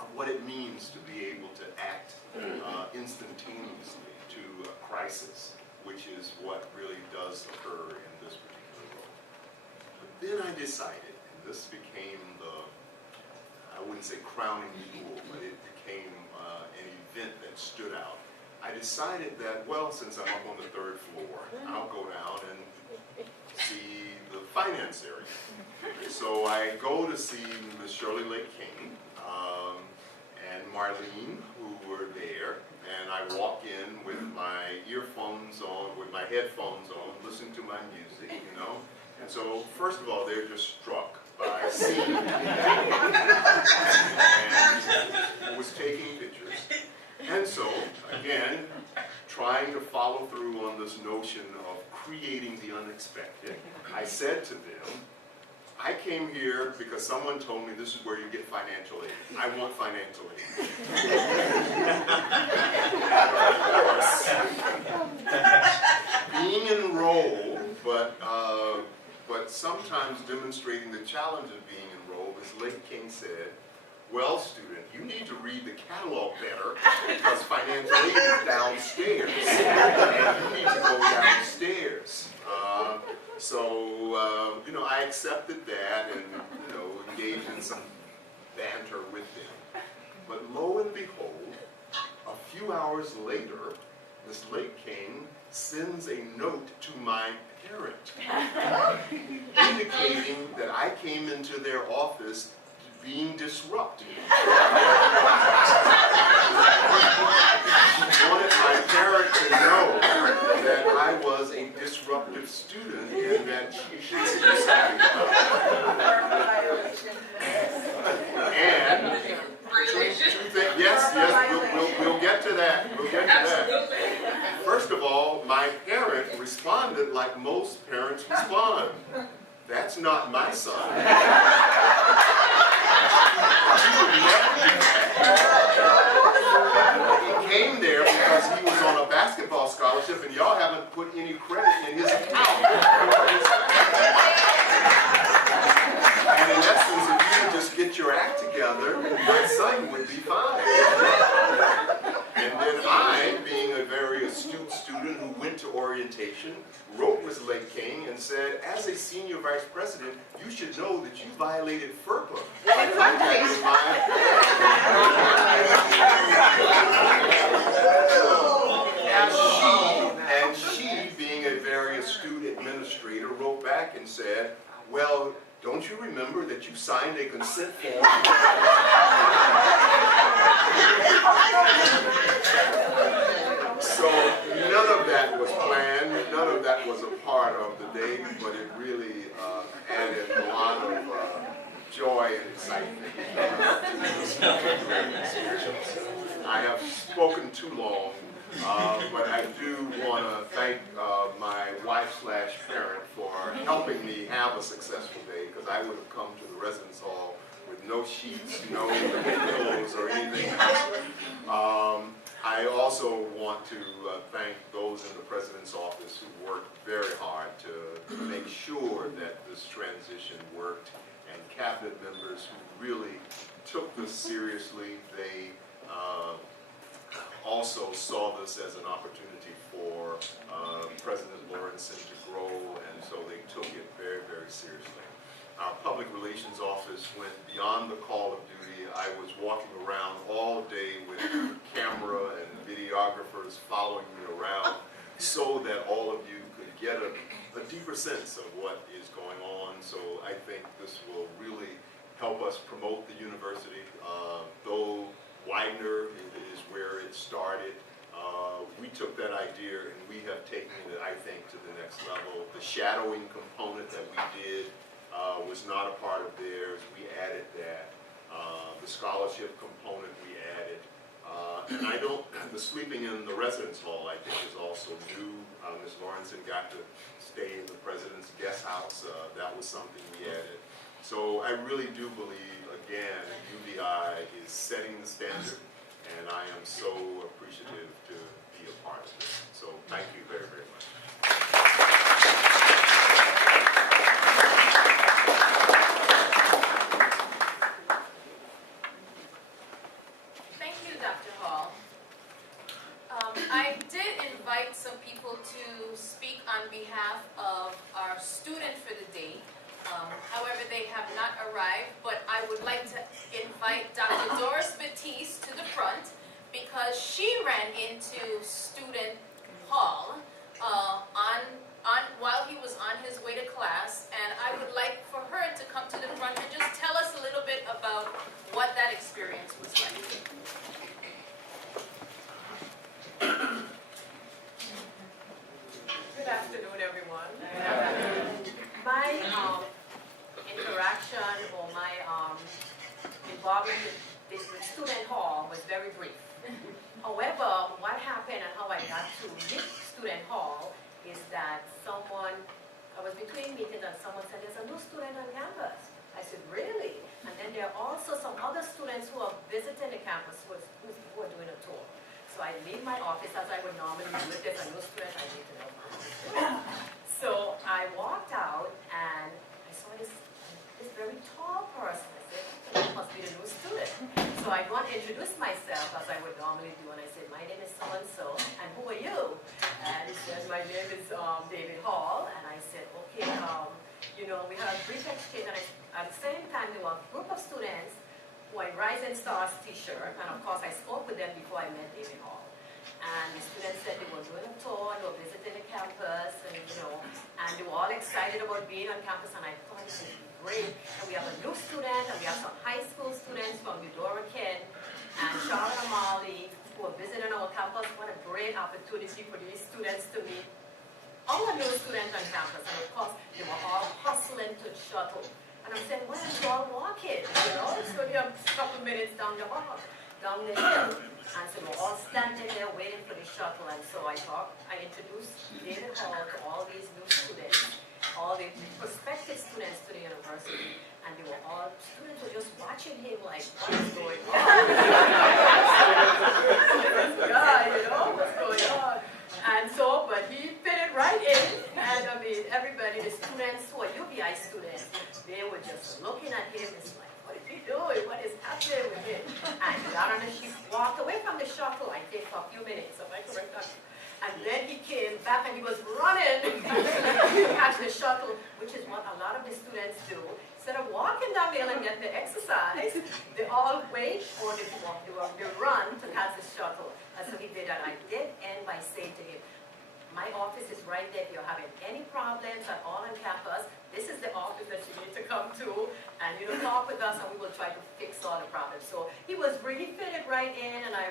of what it means to be able to act instantaneously to a crisis, which is what really does occur in this particular role. But then I decided, and this became the, I wouldn't say crowning jewel, but it became an event that stood out. I decided that, well, since I'm up on the 3rd floor, I'll go down and see the finance area. So I go to see Ms. Shirley Lake King and Marlene, who were there, and I walk in with my earphones on, with my headphones on, listening to my music, you know. And so, first of all, they're just struck by seeing me and was taking pictures. And so, again, trying to follow through on this notion of creating the unexpected, I said to them, I came here because someone told me this is where you get financial aid. I want financial aid. Of course, being enrolled, but sometimes demonstrating the challenge of being enrolled, as Lake King said, well, student, you need to read the catalog better because financial aid is downstairs. And you need to go downstairs. You know, I accepted that and, you know, engaged in some banter with them. But lo and behold, a few hours later, Ms. Lake King sends a note to my parent indicating that I came into their office being disruptive. She wanted my parent to know that I was a disruptive student and that she should do something about it. And yes, we'll get to that. We'll get to that. First of all, my parent responded like most parents respond. That's not my son. He came there because he was on a basketball scholarship, and y'all haven't put any credit in his account. And in essence, if you could just get your act together, my son would be fine. And then I, being a very astute student who went went to orientation, wrote Ms. Lake King and said, as a senior vice president, you should know that you violated FERPA by contacting and she, being a very astute administrator, wrote back and said, well, don't you remember that you signed a consent form? So none of that was planned, none of that was a part of the day, but it really added a lot of joy and excitement. I have spoken too long, but I do want to thank my wife/parent for helping me have a successful day, because I would have come to the residence hall with no sheets, no pillows or anything else. I also want to thank those in the President's office who worked very hard to make sure that this transition worked, and cabinet members who really took this seriously. They also saw this as an opportunity for President Lawrenson to grow, and so they took it very, very seriously. Our public relations office went beyond the call of duty. I was walking around all day with camera and videographers following me around so that all of you could get a deeper sense of what is going on. So I think this will really help us promote the university. Though Widener is where it started, we took that idea and we have taken it, I think, to the next level. The shadowing component that we did was not a part of theirs. We added that. The scholarship component we added. And the sleeping in the residence hall, I think, is also new. Ms. Lawrenson got to stay in the President's guest house. That was something we added. So I really do believe, again, UVI is setting the standard, and I am so appreciative to be a part of this. So thank you very, very much. Thank you, Dr. Hall. I did invite some people to speak on behalf of our student for the day. However, they have not arrived, but I would like to invite Dr. Doris Batiste to the front because she ran into student Hall while he was on his way to class, and I would like for her to come to the front and just tell us a little bit about what that experience was like. Good afternoon, everyone. My interaction or my involvement with student hall was very brief. However, what happened and how I got to meet student hall is that I was between meetings and someone said, there's a new student on campus. I said, really? And then there are also some other students who are visiting the campus who are doing a tour. So I leave my office as I would normally do. If there's a new student, I need to know. So I walked out and I saw this very tall person. I said, that must be the new student. So I go and introduce myself as I would normally do, and I said, my name is so-and-so, and who are you? And he said, my name is David Hall. And I said, okay, we had a brief exchange, and at the same time, there were a group of students who were in Rising Stars t-shirt, and of course, I spoke with them before I met David Hall. And the students said they were doing a tour, they were visiting the campus, and they were all excited about being on campus, and I thought this would be great. And we have a new student, and we have some high school students from Eudora Ken and Charlotte Amali who are visiting our campus. What a great opportunity for these students to meet all the new students on campus. And of course, they were all hustling to shuttle. And I'm saying, why aren't you all walking? So they're a couple minutes down the hill. And so we're all standing there waiting for the shuttle. And so I introduced David Hall to all these new students, all the prospective students to the university. And students were just watching him like, what is going on? What's going on? And so, but he fit it right in. And I mean, everybody, the students who are UVI students, they were just looking at him. It's like, what is he doing? What is happening with him? And he got on the ship, walked away from the shuttle, I think, for a few minutes. So I correct that. And then then he came back and he was running to catch the shuttle, which is what a lot of the students do. Instead of walking down the aisle and getting the exercise, they all wait or they walk, they run to catch the shuttle. And so he did that. I did end by saying to him, my office is right there. If you're having any problems at all on campus, this is the office that you need to come to, and talk with us, and we will try to fix all the problems. So he was really fitted right in, and I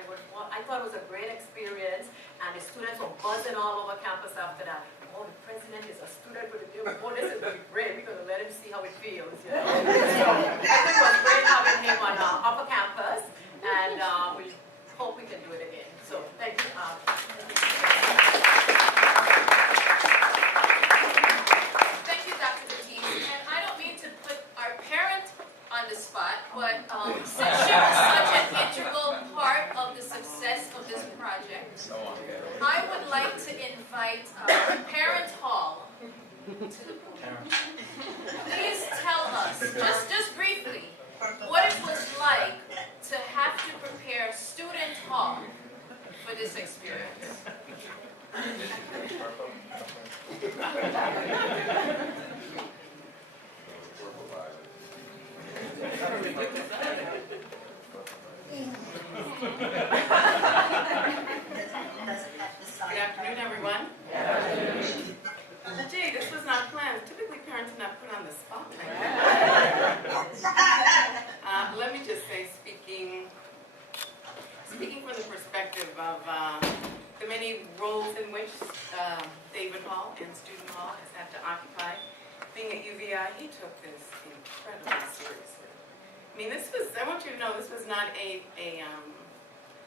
thought it was a great experience, and the students were buzzing all over campus after that. Oh, the president is a student for the day. Oh, this is going to be great. We're going to let him see how it feels. So I think it was great having him on upper campus, and we hope we can do it again. So thank you. But since she was such an integral part of the success of this project, I would like to invite Parent Hall to the podium. Please tell us, just briefly, what it was like to have to prepare Student Hall for this experience. Good afternoon, everyone. Gee, this was not planned. Typically, parents are not put on the spot like that. Let me just say, speaking from the perspective of the many roles in which David Hall and Student Hall has had to occupy, being at UVI, he took this incredibly seriously. I mean, I want you to know, this was not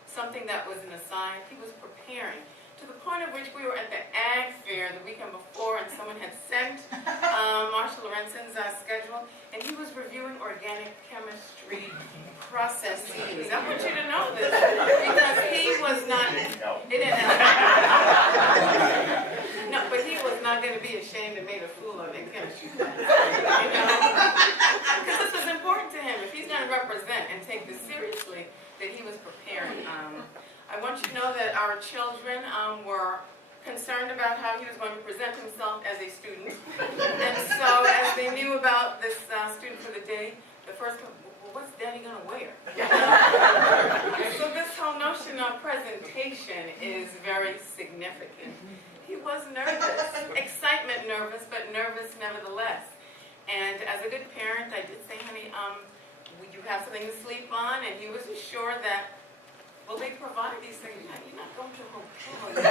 something that was an aside. He was preparing, to the point of which we were at the Ag Fair the weekend before, and someone had sent Marshall Lorenzen's schedule, and he was reviewing organic chemistry processes. I want you to know this, because he was not, no, but he was not going to be ashamed and made a fool of in chemistry class. Because this was important to him. If he's going to represent and take this seriously, that he was preparing. I want you to know that our children were concerned about how he was going to present himself as a student. And so as they knew about this student for the day, the first one, well, what's Daddy going to wear? So this whole notion of presentation is very significant. He was nervous, excitement nervous, but nervous nevertheless. And as a good parent, I did say, honey, would you have something to sleep on? And he was assured that, well, they provide these things. You're not going to a hotel.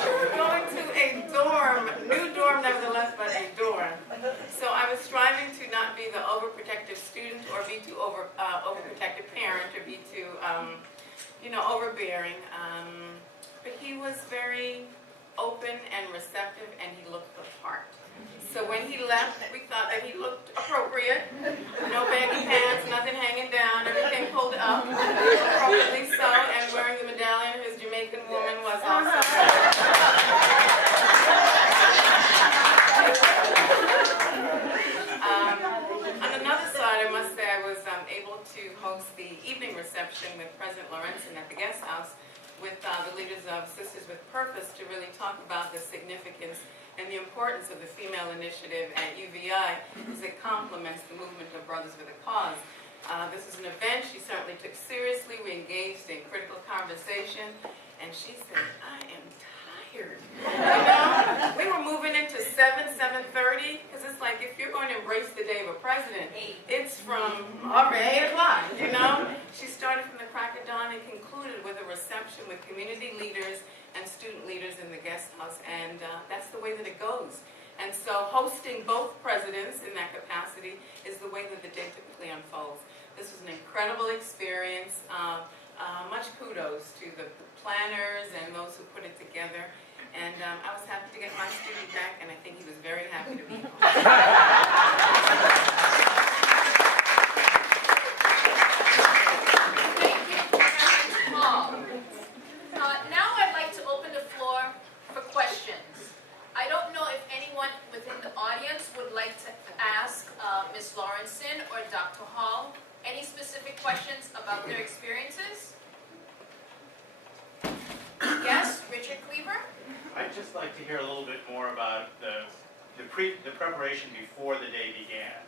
You're going to a dorm, new dorm nevertheless, but a dorm. So I was striving to not be the overprotective student or be too overprotective parent or be too, overbearing. But he was very open and receptive, and he looked the part. So when he left, we thought that he looked appropriate. No baggy pants, nothing hanging down, everything pulled up, appropriately so, and wearing the medallion his Jamaican woman was also. On another side, I must say I was able to host the evening reception with President Lorenzen at the guest house with the leaders of Sisters with Purpose to really talk about the significance and the importance of the female initiative at UVI as it complements the movement of Brothers with a Cause. This is an event she certainly took seriously. We engaged in critical conversation, and she said, I am tired. We were moving into 7:30, because it's like if you're going to embrace the day of a president, it's from already 8 o'clock, She started from the crack of dawn and concluded with a reception with community leaders and student leaders in the guest house, and that's the way that it goes. And so hosting both presidents in that capacity is the way that the day typically unfolds. This was an incredible experience. Much kudos to the planners and those who put it together. And I was happy to get my student back, and I think he was very happy to be home. Now I'd like to open the floor for questions. I don't know if anyone within the audience would like to ask Ms. Lorenzen or Dr. Hall any specific questions about their experiences. hear a little bit more about the preparation before the day began.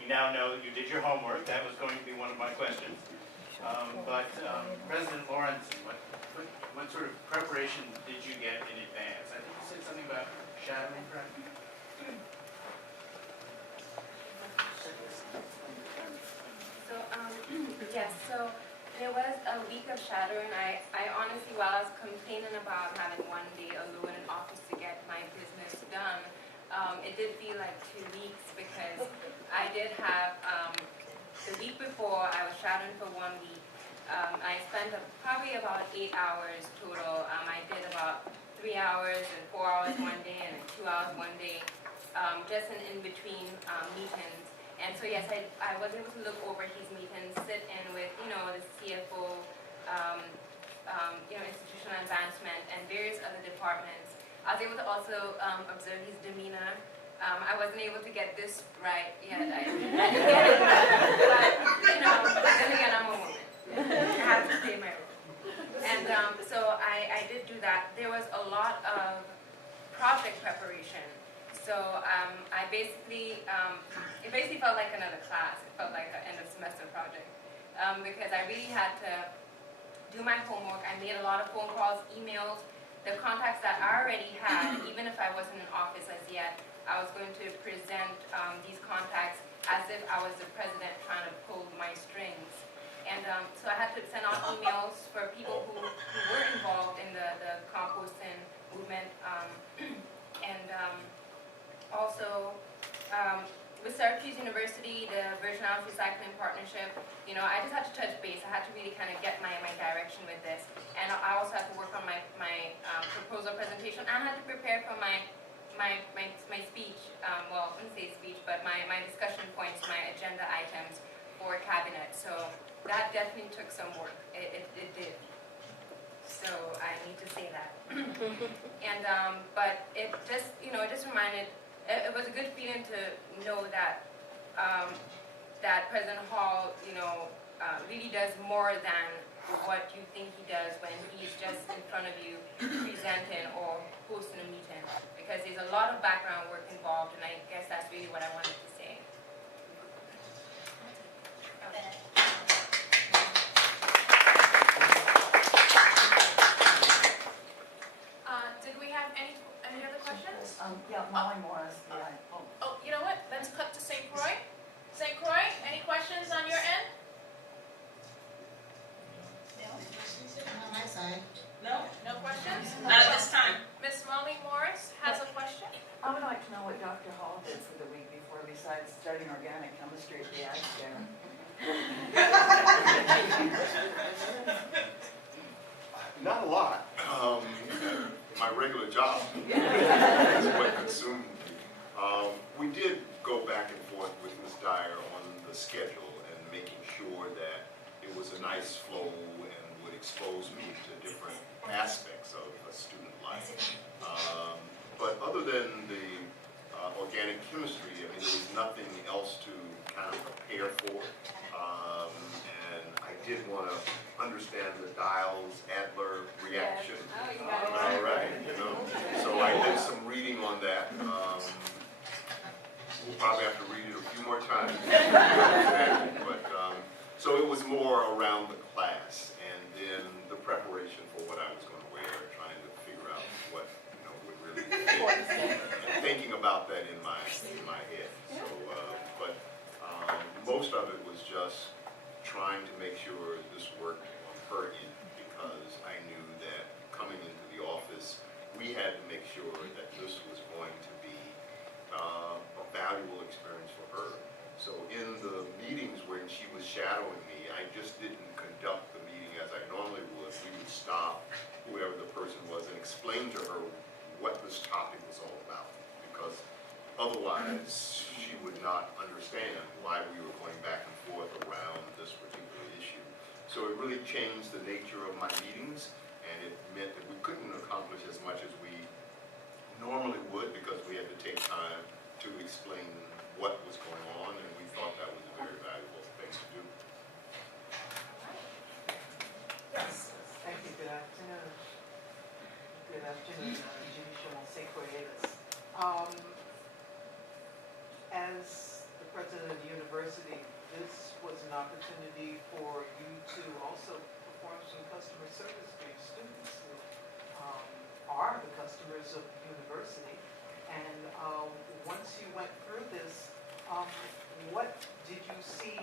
You now know that you did your homework. That was going to be one of my questions. But President Lawrence, what sort of preparation did you get in advance? I think you said something about shadowing, correct? Yes, so there was a week of shadowing. I honestly, while I was complaining about having one day alone in office to get my business done, it did feel like 2 weeks because I did have, the week before I was shadowing for 1 week. I spent probably about 8 hours total. I did about 3 hours and 4 hours one day and 2 hours one day, just in between meetings. And so yes, I was able to look over his meetings, sit in with, the CFO, institutional advancement, and various other departments. I was able to also observe his demeanor. I wasn't able to get this right yet. I didn't get it, but then again, I'm a woman. I have to play my role. And so I did do that. There was a lot of project preparation. So I basically, it basically felt like another class. It felt like an end of semester project because I really had to do my homework. I made a lot of phone calls, emails, the contacts that I already had, even if I wasn't in office as yet. I was going to present these contacts as if I was the president trying to pull my strings. And so I had to send out emails for people who were involved in the composting movement. Also, with Syracuse University, the Virgin Islands Recycling Partnership, I just had to touch base. I had to really kind of get my direction with this. And I also had to work on my proposal presentation and I had to prepare for my speech, well, I wouldn't say speech, but my discussion points, my agenda items for cabinet. So that definitely took some work. It did. So I need to say that. And, but it just, it just reminded, it was a good feeling to know that that President Hall, really does more than what you think he does when he's just in front of you presenting or hosting a meeting. Because there's a lot of background work involved, and I guess that's really what I wanted to say. Did we have any other questions? Yeah, Molly Morris. Oh, you know what? Let's cut to St. Croix. St. Croix, any questions on your end? On my side. No? No questions? Not at this time. Miss Molly Morris has a question. I would like to know what Dr. Hall did for the week before besides studying organic chemistry at the Ag Fair. Not a lot. My regular job is what consumed me. We did go back and forth with Ms. Dyer on the schedule and making sure that it was a nice flow and would expose me to different aspects of a student life. But other than the organic chemistry, I mean, there was nothing else to kind of prepare for. And I did want to understand the Dials-Adler reaction. Yes. Oh, you got it. All right, So I did some reading on that. We'll probably have to read it a few more times. But, so it was more around the class and then the preparation for what I was going to wear, trying to figure out what would really fit. And thinking about that in my head. So, but most of it was just trying to make sure this worked on her end because I knew that coming into the office, we had to make sure that this was going to be a valuable experience for her. So in the meetings when she was shadowing me, I just didn't conduct the meeting as I normally would. We would stop whoever the person was and explain to her what this topic was all about because otherwise she would not understand why we were going back and forth around this particular issue. So it really changed the nature of my meetings and it meant that we couldn't accomplish as much as we normally would because we had to take time to explain what was going on and we thought that was a very valuable thing to do. Yes. Thank you. Good afternoon. afternoon, Jimmy Shimon-Sequoiatis. As the president of the university, this was an opportunity for you to also perform some customer service for your students who are the customers of the university. And once you went through this, what did you see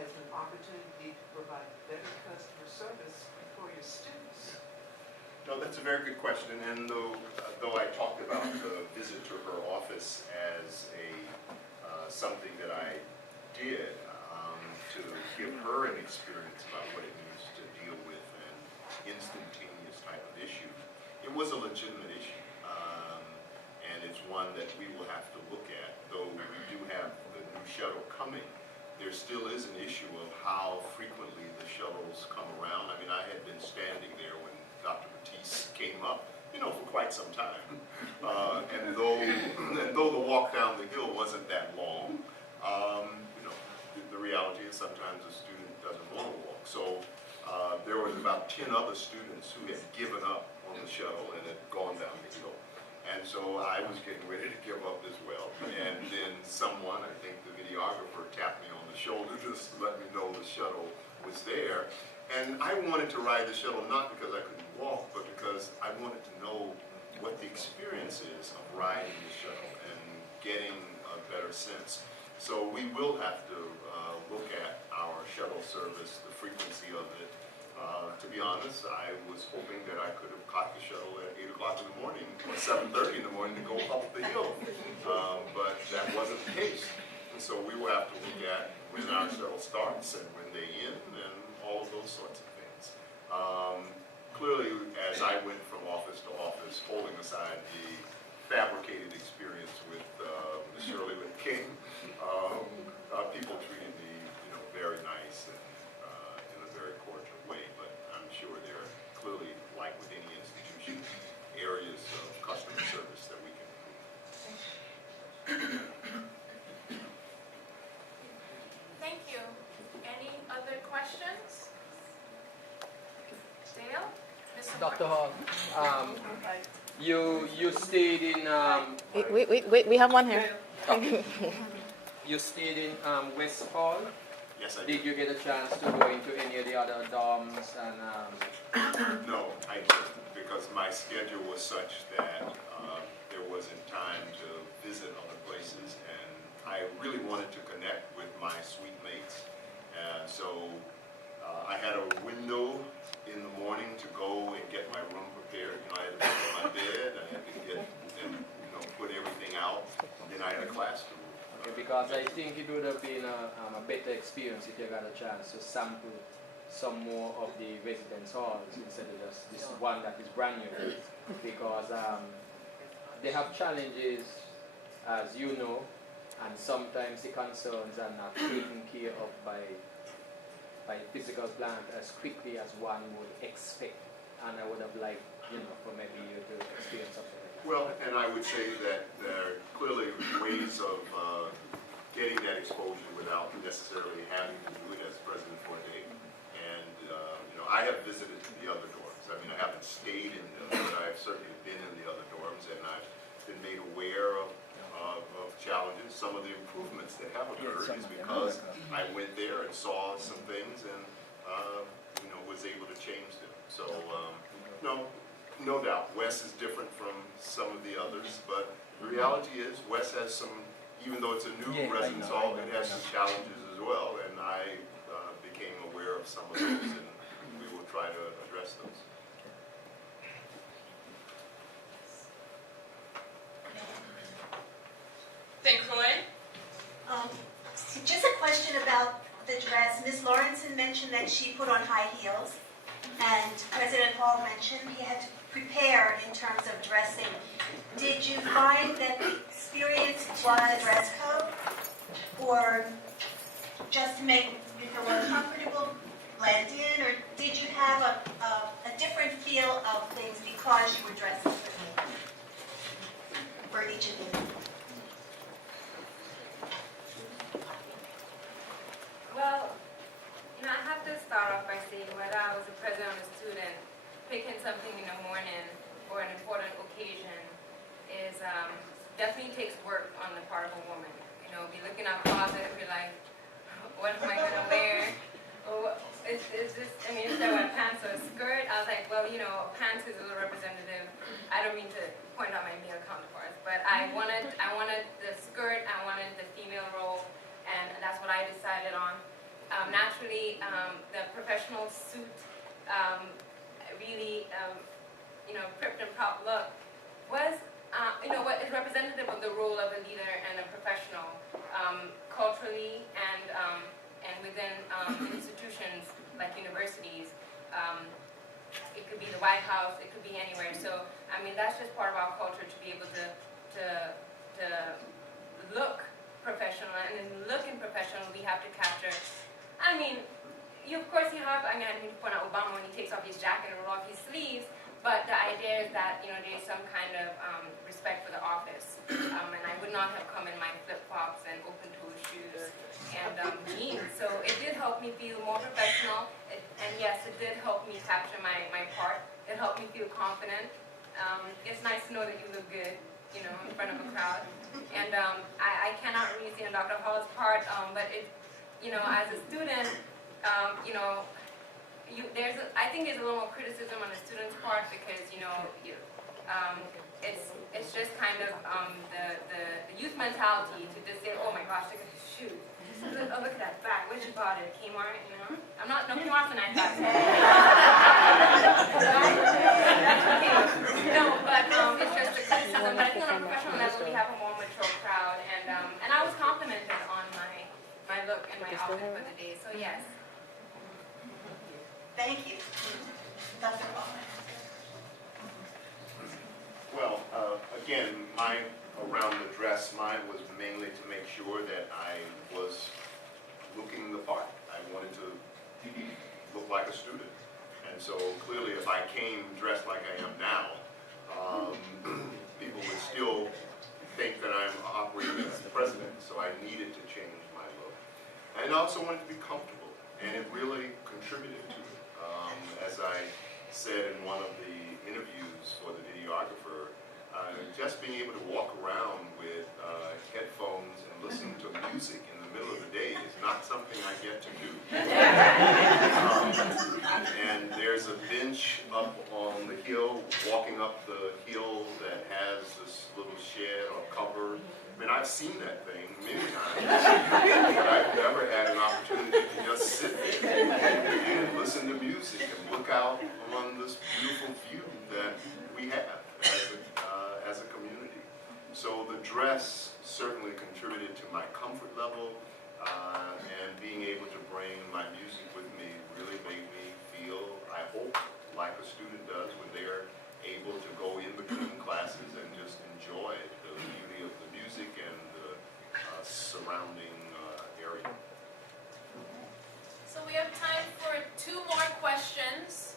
as an opportunity to provide better customer service for your students? No, that's a very good question, and though I talked about the visit to her office as something that I did to give her an experience about what it means to deal with an instantaneous type of issue, it was a legitimate issue, and it's one that we will have to look at. Though we do have the new shuttle coming, there still is an issue of how frequently the shuttles come around. I mean, I had been standing there when Dr. Matisse came up, for quite some time. And though the walk down the hill wasn't that long, the reality is sometimes a student doesn't want to walk. So there was about 10 other students who had given up on the shuttle and had gone down the hill. And so I was getting ready to give up as well. And then someone, I think the videographer, tapped me on the shoulder just to let me know the shuttle was there. And I wanted to ride the shuttle not because I couldn't walk, but because I wanted to know what the experience is of riding the shuttle and getting a better sense. So we will have to look at our shuttle service, the frequency of it. To be honest, I was hoping that I could have caught the shuttle at 8 o'clock in the morning or 7:30 in the morning to go up the hill, but that wasn't the case. And so we will have to look at when our shuttle starts and when they end and all of those sorts of things. Clearly, as I went from office to office, holding aside the fabricated experience with Ms. Shirley Lynn King, people treated me, very nice and in a very cordial way. But I'm sure there are clearly, like with any institution, areas of customer service that we can improve. Thank you. Any other questions? Dale? Mr. Dr. Martin? Hall, you stayed in We have one here. you stayed in West Hall. Yes, I Did did. you get a chance to go into any of the other dorms and No, I didn't, because my schedule was such that there wasn't time to visit other places, and I really wanted to connect with my suite mates. And so I had a window in the morning to go and get my room prepared. I had to put my bed, I had to get and put everything out, and then I had a class to move. okay, because I think it would have been a better experience if you got a chance to sample some more of the residence halls instead of just this one that is brand new, because they have challenges, as you know, and sometimes the concerns are not taken care of by physical plant as quickly as one would expect. And I would have liked, for maybe you to experience something like that. Well, and I would say that there are clearly ways of getting that exposure without necessarily having to do it as President For a day. And, I have visited the other dorms. I mean, I haven't stayed in them, but I've certainly been in the other dorms, and I've been made aware of challenges. Some of the improvements that have occurred is because I went there and saw some things and, was able to change them. So, no doubt, West is different from some of the others, but the reality is West has some, even though it's a new residence hall, it has some challenges as well, and I became aware of some of those, and we will try to address those. St. Croix? Just a question about the dress. Ms. Lawrenson mentioned that she put on high heels, and President Hall mentioned he had to prepare in terms of dressing. Did you find that the experience was dress code, or just to make you feel more comfortable, blend in, or did you have a different feel of things because you were dressing for each of you? Well, I have to start off by saying whether I was a president or a student, picking something in the morning or an important occasion is definitely takes work on the part of a woman. You know, be looking out closet and be like, what am I gonna wear? Oh, is this, I mean, instead of a pants or a skirt, I was like, well, you know, pants is a little representative. I don't mean to point out my male counterparts, but I wanted the skirt, I wanted the female role, and that's what I decided on. Naturally, the professional suit, really, you know, pripped and prop look was, you know, what is representative of the role of a leader and a professional, culturally and within institutions like universities. It could be the White House, it could be anywhere. So, I mean, that's just part of our culture to be able to look professional, and in looking professional, we have to capture. I mean, of course you have. I mean, I need to point out Obama when he takes off his jacket and roll off his sleeves. But the idea is that, you know, there's some kind of respect for the office. And I would not have come in my flip-flops and open-toe shoes and jeans. So it did help me feel more professional. And yes, it did help me capture my part. It helped me feel confident. It's nice to know that you look good, you know, in front of a crowd. And I cannot really see on Dr. Hall's part, but it, you know, as a student, you know, I think there's a little more criticism on the student's part because, you know, it's just kind of the youth mentality to just say, oh my gosh, look at his shoes. Oh, look at that bag. Where'd you bought it? Kmart, you know? I'm not, no Kmart's a nice bag. No, but it's just a criticism. But I think on a professional level, we have a more mature crowd. And I was complimented on my look and my outfit for the day. So yes. Thank you. Dr. Hall. Well, again, around the dress, mine was mainly to make sure that I was looking the part. I wanted to look like a student. And so clearly if I came dressed like I am now, people would still think that I'm operating as the president. So I needed to change my look. And I also wanted to be comfortable. And it really contributed to it. As I said in one of the interviews for the videographer, just being able to walk around with headphones and listen to music in the middle of the day is not something I get to do. And there's a bench up on the hill, walking up the hill that has this little shed or cover. I mean, I've seen that thing many times, but I've never had an opportunity to just sit there and listen to music and look out on this beautiful view that we have as a community. So the dress certainly contributed to my comfort level, and being able to bring my music with me really made me feel, I hope, like a student does when they're able to go in between classes and just enjoy the beauty of the music and the surrounding area. So we have time for 2 more questions.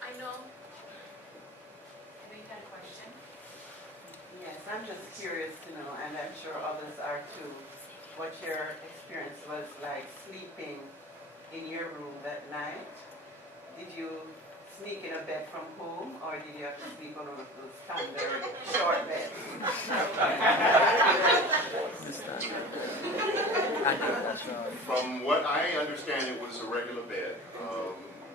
I know you had a question. Yes, I'm just curious to know, and I'm sure others are too, what your experience was like sleeping in your room that night. Did you sneak in a bed from home, or did you have to sleep on one of those standard short beds? From what I understand, it was a regular bed.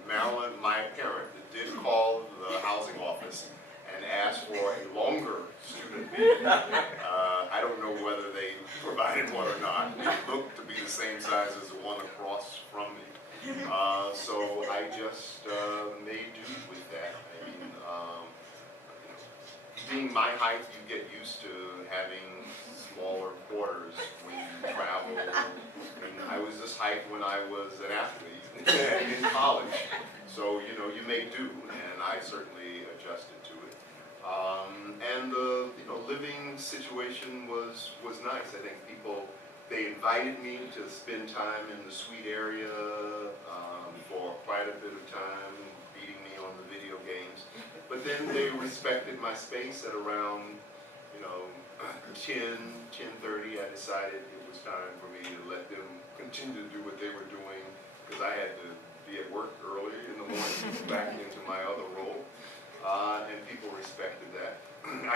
Marilyn, my parent, did call the housing office and asked for a longer student bed. I don't know whether they provided one or not. It looked to be the same size as the one across from me. So I just made do with that. I mean, being my height, you get used to having smaller quarters when you travel. And I was this height when I was an athlete in college. So, you know, you make do, and I certainly adjusted to it. And the living situation was nice. I think they invited me to spend time in the suite area for quite a bit of time, beating me on the video games. But then they respected my space at around, 10:30. I decided it was time for me to let them continue to do what they were doing, because I had to be at work early in the morning, back into my other role. And people respected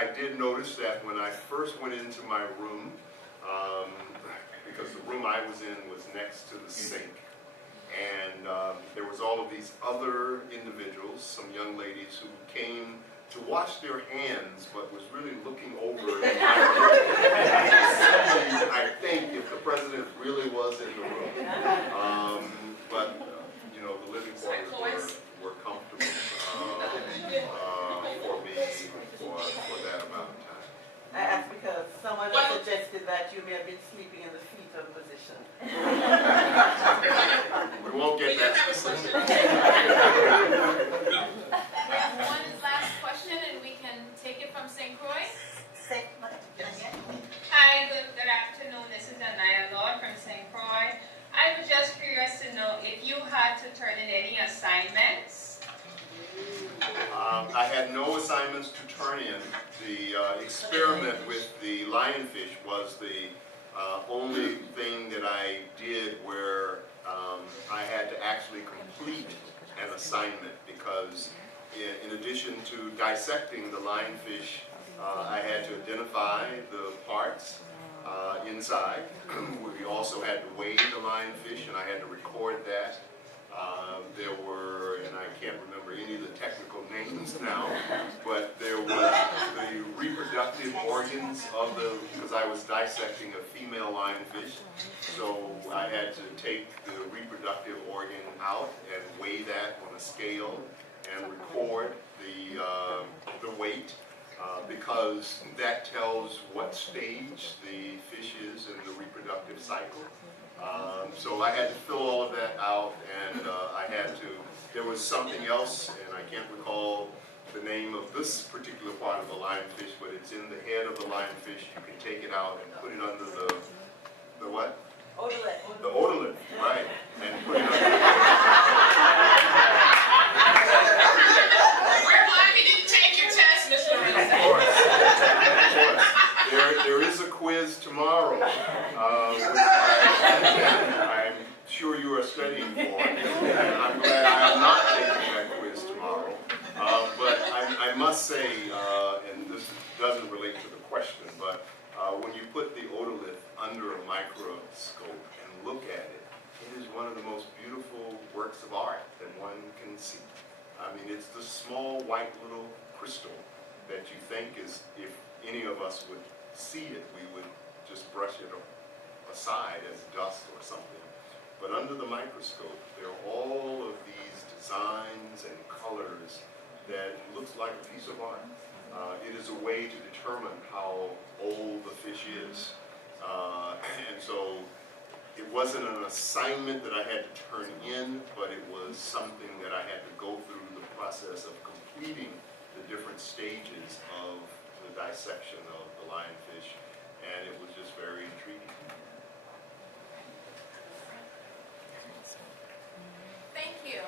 I did notice that when I first went into my room, because the room I was in was next to the sink, and there was all of these other individuals, some young ladies who came to wash their hands, but was really looking over in my room. I think if the president really was in the room. But you know, the living quarters were comfortable for me for that amount of time. I asked because someone suggested that you may have been sleeping in the fetal position. We won't get that specific. We have one last question, and we can take it from St. Croix. Hi, good afternoon. This is Anaya Lord from St. Croix. I was just curious to know if you had to turn in any assignments. I had no assignments to turn in. The experiment with the lionfish was the only thing that I did where I had to actually complete an assignment, because in addition to dissecting the lionfish, I had to identify the parts inside. We also had to weigh the lionfish, and I had to record that. There were, and I can't remember any of the technical names now, but there was the reproductive organs of the, because I was dissecting a female lionfish, so I had to take the reproductive organ out and weigh that on a scale and record the weight, because that tells what stage the fish is in the reproductive cycle. So I had to fill all of that out, and there was something else, and I can't recall the name of this particular part of the lionfish, but it's in the head of the lionfish. You can take it out and put it under the what? Otolith. The otolith, right, and put it under We're glad you didn't take your test, Mr. Lawrence. Of course. There is a quiz tomorrow, which I'm sure you are studying for, and I'm glad I am not taking that quiz tomorrow. But I must say, and this doesn't relate to the question, but when you put the otolith under a microscope and look at it, it is one of the most beautiful works of art that one can see. I mean, it's the small white little crystal that you think is, if any of us would see it, we would just brush it aside as dust or something. But under the microscope, there are all of these designs and colors that looks like a piece of art. It is a way to determine how old the fish is. And so it wasn't an assignment that I had to turn in, but it was something that I had to go through the process of completing the different stages of the dissection of the lionfish, and it was just very intriguing. Thank you.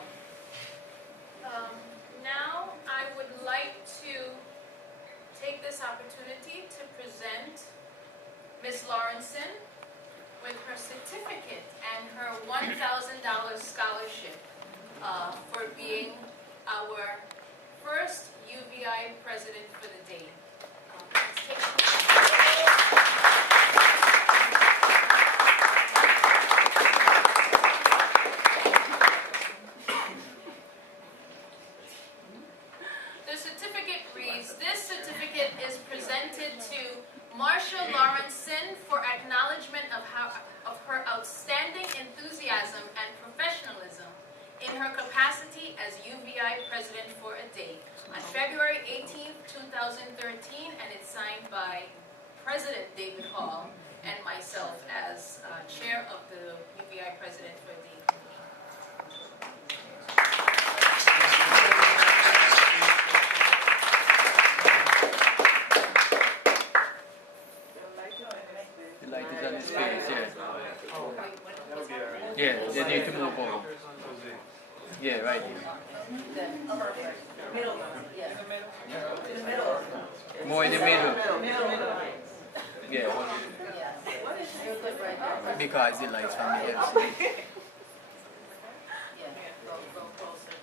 Now I would like to take this opportunity to present Ms. Lawrenson with her certificate and her $1,000 scholarship for being our first UVI President for the day. Let's take The certificate reads, "This certificate is presented to Marsha Lawrenson for acknowledgement of her outstanding enthusiasm and professionalism in her capacity as UVI President for a day on February 18, 2013, and it's signed by President David Hall and myself as Chair of the UVI President for a day. The light is on his face, yeah. Yeah, they need to move over. Yeah, right here. Middle, yes. More in the middle. Yeah, because the light's from the MC. Go closer to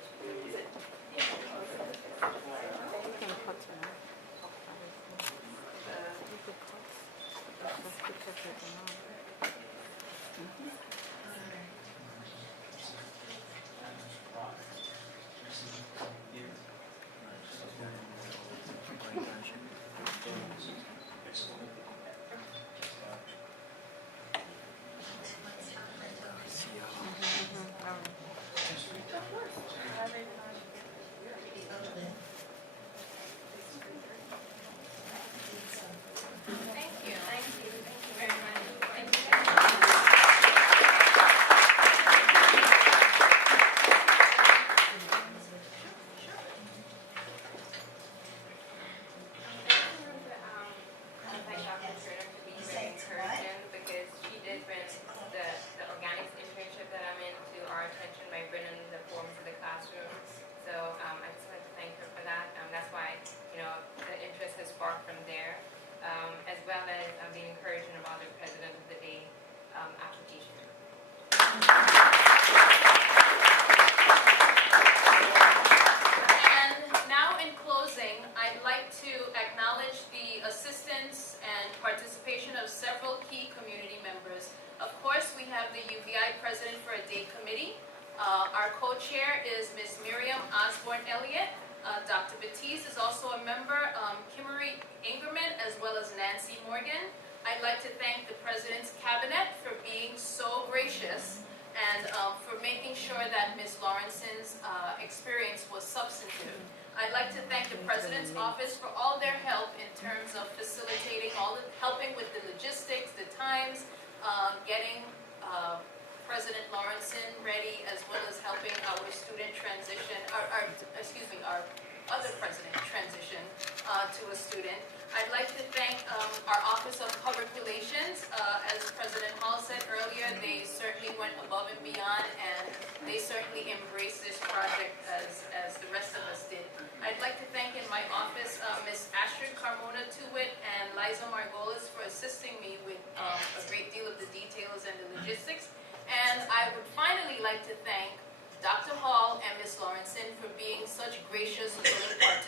attendance and participation of several key community members. Of course, we have the UVI President for a Day Committee. Our co-chair is Ms. Miriam Osborne Elliott. Dr. Batiste is also a member, Kimmery Ingerman, as well as Nancy Morgan. I'd like to thank the President's Cabinet for being so gracious and for making sure that Ms. Lawrenson's experience was substantive. I'd like to thank the President's Office for all their help in terms of facilitating, helping with the logistics, the times, getting President Lawrenson ready, as well as helping our student transition, our other president transition to a student. I'd like to thank our Office of Public Relations. As President Hall said earlier, they certainly went above and beyond, and they certainly embraced this project as the rest of us did. I'd like to thank in my office Ms. Astrid Carmona Tuwit and Liza Margolis for assisting me with a great deal of the details and the logistics. And I would finally like to thank Dr. Hall and Ms. Lawrenson for being such gracious willing partners.